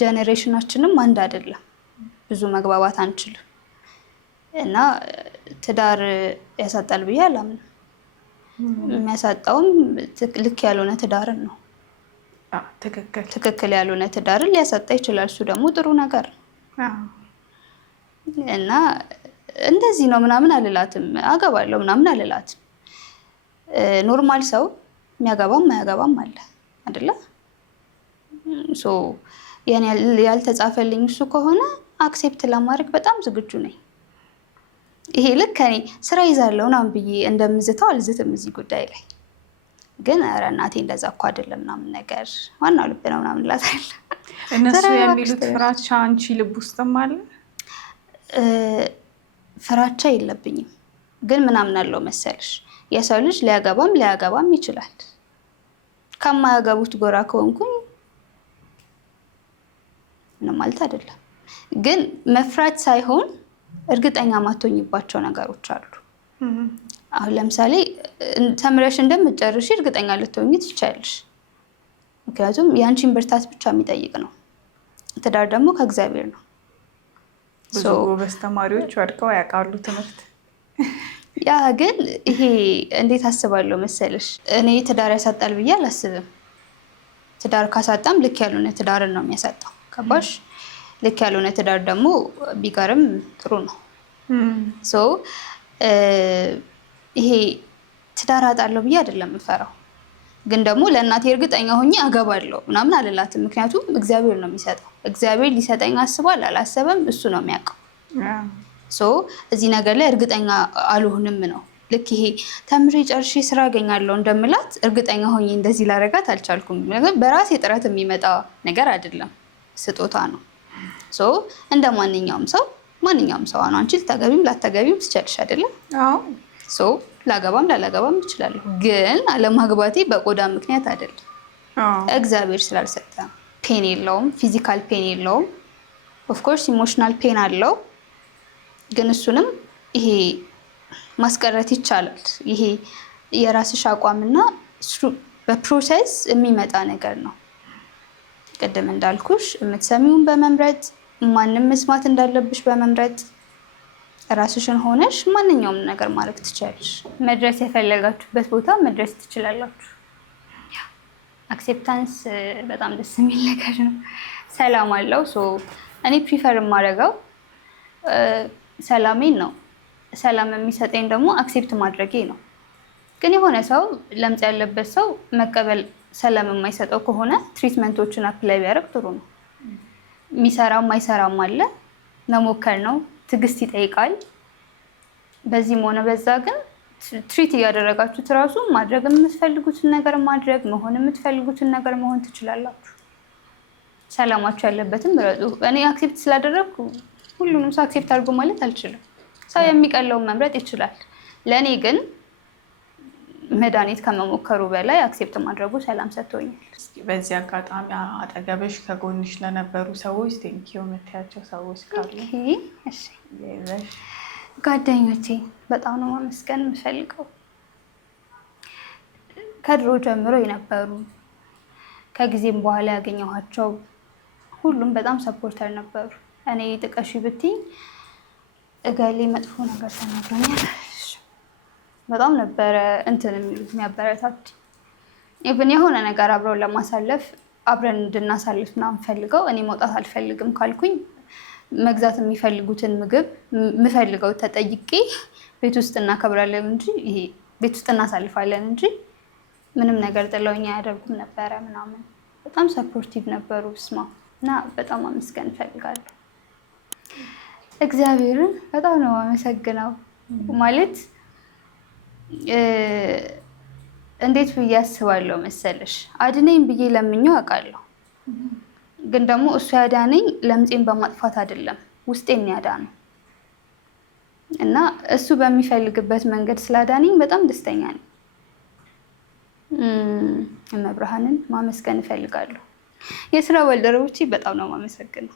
ጀኔሬሽናችንም አንድ አይደለም፣ ብዙ መግባባት አንችልም። እና ትዳር ያሳጣል ብዬ አላምንም። የሚያሳጣውም ልክ ያልሆነ ትዳርን ነው። ትክክል ያልሆነ ትዳርን ሊያሳጣ ይችላል። እሱ ደግሞ ጥሩ ነገር ነው። እና እንደዚህ ነው ምናምን አልላትም፣ አገባለሁ ምናምን አልላትም። ኖርማል ሰው የሚያገባም ማያገባም አለ አይደለ? ሶ ያልተጻፈልኝ እሱ ከሆነ አክሴፕት ለማድረግ በጣም ዝግጁ ነኝ። ይሄ ልክ እኔ ስራ ይዛለሁ ምናምን ብዬ እንደምዝተው አልዝትም እዚህ ጉዳይ ላይ። ግን ኧረ እናቴ እንደዛ እኮ አይደለም ምናምን ነገር ዋናው ልብ ነው ምናምን እላታለሁ። እነሱ የሚሉት ፍራቻ አንቺ ልብ ውስጥም አለ? ፍራቻ የለብኝም፣ ግን ምናምን አለው መሰልሽ የሰው ልጅ ሊያገባም ሊያገባም ይችላል። ከማያገቡት ጎራ ከሆንኩኝ ምንም ማለት አይደለም። ግን መፍራት ሳይሆን እርግጠኛ ማትሆኝባቸው ነገሮች አሉ። አሁን ለምሳሌ ተምረሽ እንደምትጨርሺ እርግጠኛ ልትሆኚ ትችያለሽ። ምክንያቱም የአንቺን ብርታት ብቻ የሚጠይቅ ነው። ትዳር ደግሞ ከእግዚአብሔር ነው። ብዙ ጎበዝ ተማሪዎች ወድቀው ያውቃሉ ትምህርት። ያ ግን ይሄ እንዴት አስባለሁ መሰለሽ፣ እኔ ትዳር ያሳጣል ብዬ አላስብም። ትዳር ካሳጣም ልክ ያልሆነ ትዳርን ነው የሚያሳጣው። ገባሽ? ልክ ያልሆነ ትዳር ደግሞ ቢቀርም ጥሩ ነው። ሶ ይሄ ትዳር አጣለሁ ብዬ አይደለም የምፈራው፣ ግን ደግሞ ለእናቴ እርግጠኛ ሆኜ አገባለሁ ምናምን አልላትም። ምክንያቱም እግዚአብሔር ነው የሚሰጠው። እግዚአብሔር ሊሰጠኝ አስቧል አላሰበም እሱ ነው የሚያውቀው። እዚህ ነገር ላይ እርግጠኛ አልሆንም ነው። ልክ ይሄ ተምሬ ጨርሼ ስራ አገኛለሁ እንደምላት እርግጠኛ ሆኜ እንደዚህ ላረጋት አልቻልኩም። በራሴ ጥረት የሚመጣ ነገር አይደለም፣ ስጦታ ነው። እንደ ማንኛውም ሰው ነው። አንቺ ልታገቢም ላታገቢም ትችያለሽ አይደለም? ላገባም ላላገባም እችላለሁ። ግን አለማግባቴ በቆዳ ምክንያት አይደለም። እግዚአብሔር ስላልሰጠ ፔን የለውም፣ ፊዚካል ፔን የለውም። ኦፍኮርስ ኢሞሽናል ፔን አለው፣ ግን እሱንም ይሄ ማስቀረት ይቻላል። ይሄ የራስሽ አቋምና በፕሮሰስ የሚመጣ ነገር ነው። ቅድም እንዳልኩሽ የምትሰሚውን በመምረጥ ማንም መስማት እንዳለብሽ በመምረጥ ራስሽን ሆነሽ ማንኛውም ነገር ማድረግ ትችላለሽ። መድረስ የፈለጋችሁበት ቦታ መድረስ ትችላላችሁ። አክሴፕታንስ በጣም ደስ የሚል ነገር ነው። ሰላም አለው። እኔ ፕሪፈር የማደርገው ሰላሜን ነው። ሰላም የሚሰጠኝ ደግሞ አክሴፕት ማድረጌ ነው። ግን የሆነ ሰው ለምጽ ያለበት ሰው መቀበል ሰላም የማይሰጠው ከሆነ ትሪትመንቶችን አፕላይ ቢያደርግ ጥሩ ነው። የሚሰራም ማይሰራም አለ፣ መሞከር ነው። ትዕግስት ይጠይቃል። በዚህም ሆነ በዛ ግን ትሪት እያደረጋችሁት እራሱ ማድረግ የምትፈልጉትን ነገር ማድረግ፣ መሆን የምትፈልጉትን ነገር መሆን ትችላላችሁ። ሰላማችሁ ያለበትን ምረጡ። እኔ አክሴፕት ስላደረግኩ ሁሉንም ሰው አክሴፕት አድርጎ ማለት አልችልም። ሰው የሚቀለውን መምረጥ ይችላል። ለእኔ ግን መድኃኒት ከመሞከሩ በላይ አክሴፕት ማድረጉ ሰላም ሰጥቶኛል። በዚህ አጋጣሚ አጠገብሽ ከጎንሽ ለነበሩ ሰዎች ቴንኪው የምትያቸው ሰዎች ካሉ? ጓደኞቼ በጣም ነው ማመስገን የምፈልገው። ከድሮ ጀምሮ የነበሩ ከጊዜም በኋላ ያገኘኋቸው ሁሉም በጣም ሰፖርተር ነበሩ። እኔ ጥቀሺ ብትይ እገሌ መጥፎ ነገር ተናግሮኛል በጣም ነበረ እንትን የሚሉት የሚያበረታቱ። ኢቭን የሆነ ነገር አብረው ለማሳለፍ አብረን እንድናሳልፍ ምናምን ፈልገው እኔ መውጣት አልፈልግም ካልኩኝ መግዛት የሚፈልጉትን ምግብ የምፈልገው ተጠይቄ ቤት ውስጥ እናከብራለን እንጂ ይሄ ቤት ውስጥ እናሳልፋለን እንጂ ምንም ነገር ጥለውኝ አያደርጉም ነበረ ምናምን። በጣም ሰፖርቲቭ ነበሩ ስማ። እና በጣም አመስገን እፈልጋለሁ። እግዚአብሔርን በጣም ነው አመሰግነው። ማለት እንዴት ብዬ አስባለሁ መሰለሽ፣ አድነኝ ብዬ ለምኜው አውቃለሁ። ግን ደግሞ እሱ ያዳነኝ ለምፄን በማጥፋት አይደለም፣ ውስጤን ያዳነው እና እሱ በሚፈልግበት መንገድ ስላዳነኝ በጣም ደስተኛ ነኝ። መብርሃንን ማመስገን እፈልጋለሁ። የስራ ባልደረቦቼ በጣም ነው ማመሰግነው።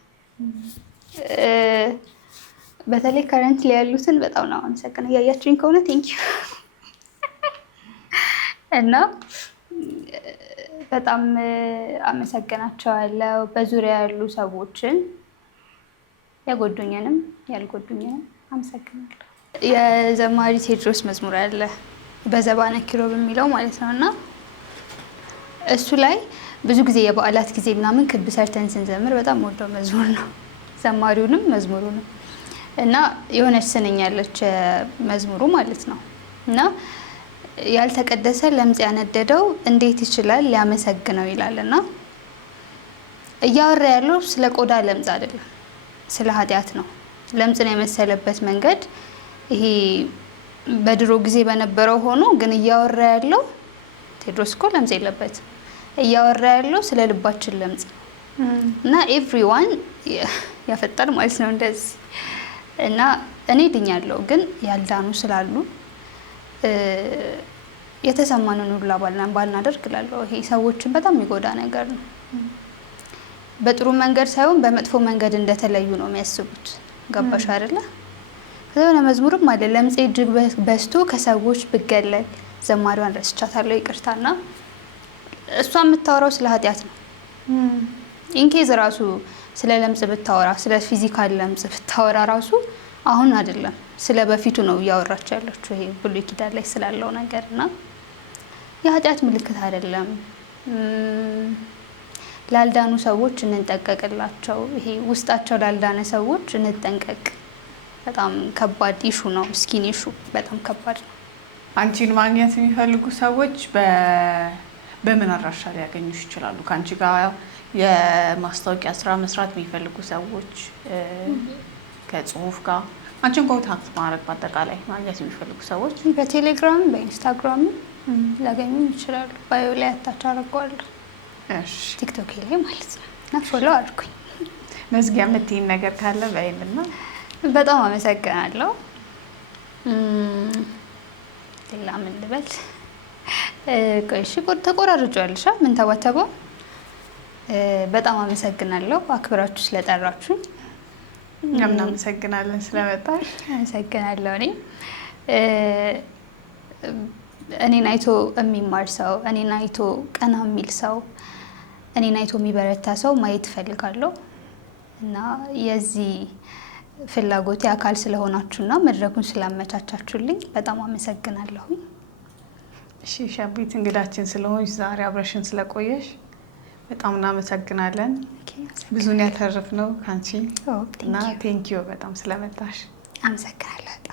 በተለይ ከረንት ላይ ያሉትን በጣም ነው ማመሰግነው። ያያችሁኝ ከሆነ ቴንኪው እና በጣም አመሰግናቸዋለሁ። በዙሪያ ያሉ ሰዎችን የጎዱኝንም ያልጎዱኝንም አመሰግናለሁ። የዘማሪ ቴዎድሮስ መዝሙር አለ በዘባነ ኪሮብ የሚለው ማለት ነው እና እሱ ላይ ብዙ ጊዜ የበዓላት ጊዜ ምናምን ክብ ሰርተን ስንዘምር በጣም ወደው መዝሙር ነው፣ ዘማሪውንም መዝሙሩንም እና የሆነች ስንኝ ያለች መዝሙሩ ማለት ነው እና ያልተቀደሰ ለምጽ ያነደደው እንዴት ይችላል ሊያመሰግነው ይላል እና እያወራ ያለው ስለ ቆዳ ለምጽ አይደለም፣ ስለ ኃጢአት ነው። ለምጽን የመሰለበት መንገድ ይሄ በድሮ ጊዜ በነበረው ሆኖ ግን እያወራ ያለው ቴዎድሮስ እኮ ለምጽ የለበትም። እያወራ ያለው ስለ ልባችን ለምጽ እና ኤቭሪዋን ያፈጣል ማለት ነው እንደዚህ እና እኔ ድኛለሁ፣ ግን ያልዳኑ ስላሉ የተሰማንን ሁላ ባልናደርግ እላለሁ። ይሄ ሰዎችን በጣም የሚጎዳ ነገር ነው። በጥሩ መንገድ ሳይሆን በመጥፎ መንገድ እንደተለዩ ነው የሚያስቡት። ገባሽ አይደለ? ከሆነ መዝሙርም አለ ለምጽ እጅግ በዝቶ ከሰዎች ብገለል፣ ዘማሪዋን ረስቻታለሁ ይቅርታና፣ እሷ የምታወራው ስለ ኃጢአት ነው። ኢንኬዝ ራሱ ስለ ለምጽ ብታወራ፣ ስለ ፊዚካል ለምጽ ብታወራ ራሱ አሁን አይደለም ስለ በፊቱ ነው እያወራች ያለችው። ይሄ ብሉይ ኪዳን ላይ ስላለው ነገር እና የኃጢአት ምልክት አይደለም። ላልዳኑ ሰዎች እንጠንቀቅላቸው። ይሄ ውስጣቸው ላልዳነ ሰዎች እንጠንቀቅ። በጣም ከባድ ኢሹ ነው። ስኪን ኢሹ በጣም ከባድ ነው። አንቺን ማግኘት የሚፈልጉ ሰዎች በምን አድራሻ ሊያገኙሽ ይችላሉ? ከአንቺ ጋር የማስታወቂያ ስራ መስራት የሚፈልጉ ሰዎች ከጽሁፍ ጋር አንቺን ኮንታክት ማድረግ በአጠቃላይ ማግኘት የሚፈልጉ ሰዎች በቴሌግራም በኢንስታግራም ሊያገኙ ይችላሉ። ባዮ ላይ አታች አደርገዋለሁ። ቲክቶክ ላይ ማለት ነው። እና ፎሎ አድርጉኝ። መዝጊያ የምትይኝ ነገር ካለ በይንና። በጣም አመሰግናለሁ። ሌላ ምን ልበል? እሺ ተቆራርጫለሽ ምን ተባተበው? በጣም አመሰግናለሁ አክብራችሁ ስለጠራችሁኝ። እኛም እናመሰግናለን ስለመጣሽ። አመሰግናለሁ። እኔን አይቶ የሚማር ሰው፣ እኔን አይቶ ቀና የሚል ሰው፣ እኔን አይቶ የሚበረታ ሰው ማየት እፈልጋለሁ እና የዚህ ፍላጎቴ አካል ስለሆናችሁና መድረኩን ስላመቻቻችሁልኝ በጣም አመሰግናለሁ። እሺ ሻቢት እንግዳችን ስለሆንሽ ዛሬ አብረሽን ስለቆየሽ በጣም እናመሰግናለን። ብዙን ያተረፍነው ካንቺ እና ቴንኪዩ በጣም ስለመጣሽ አመሰግናለሁ።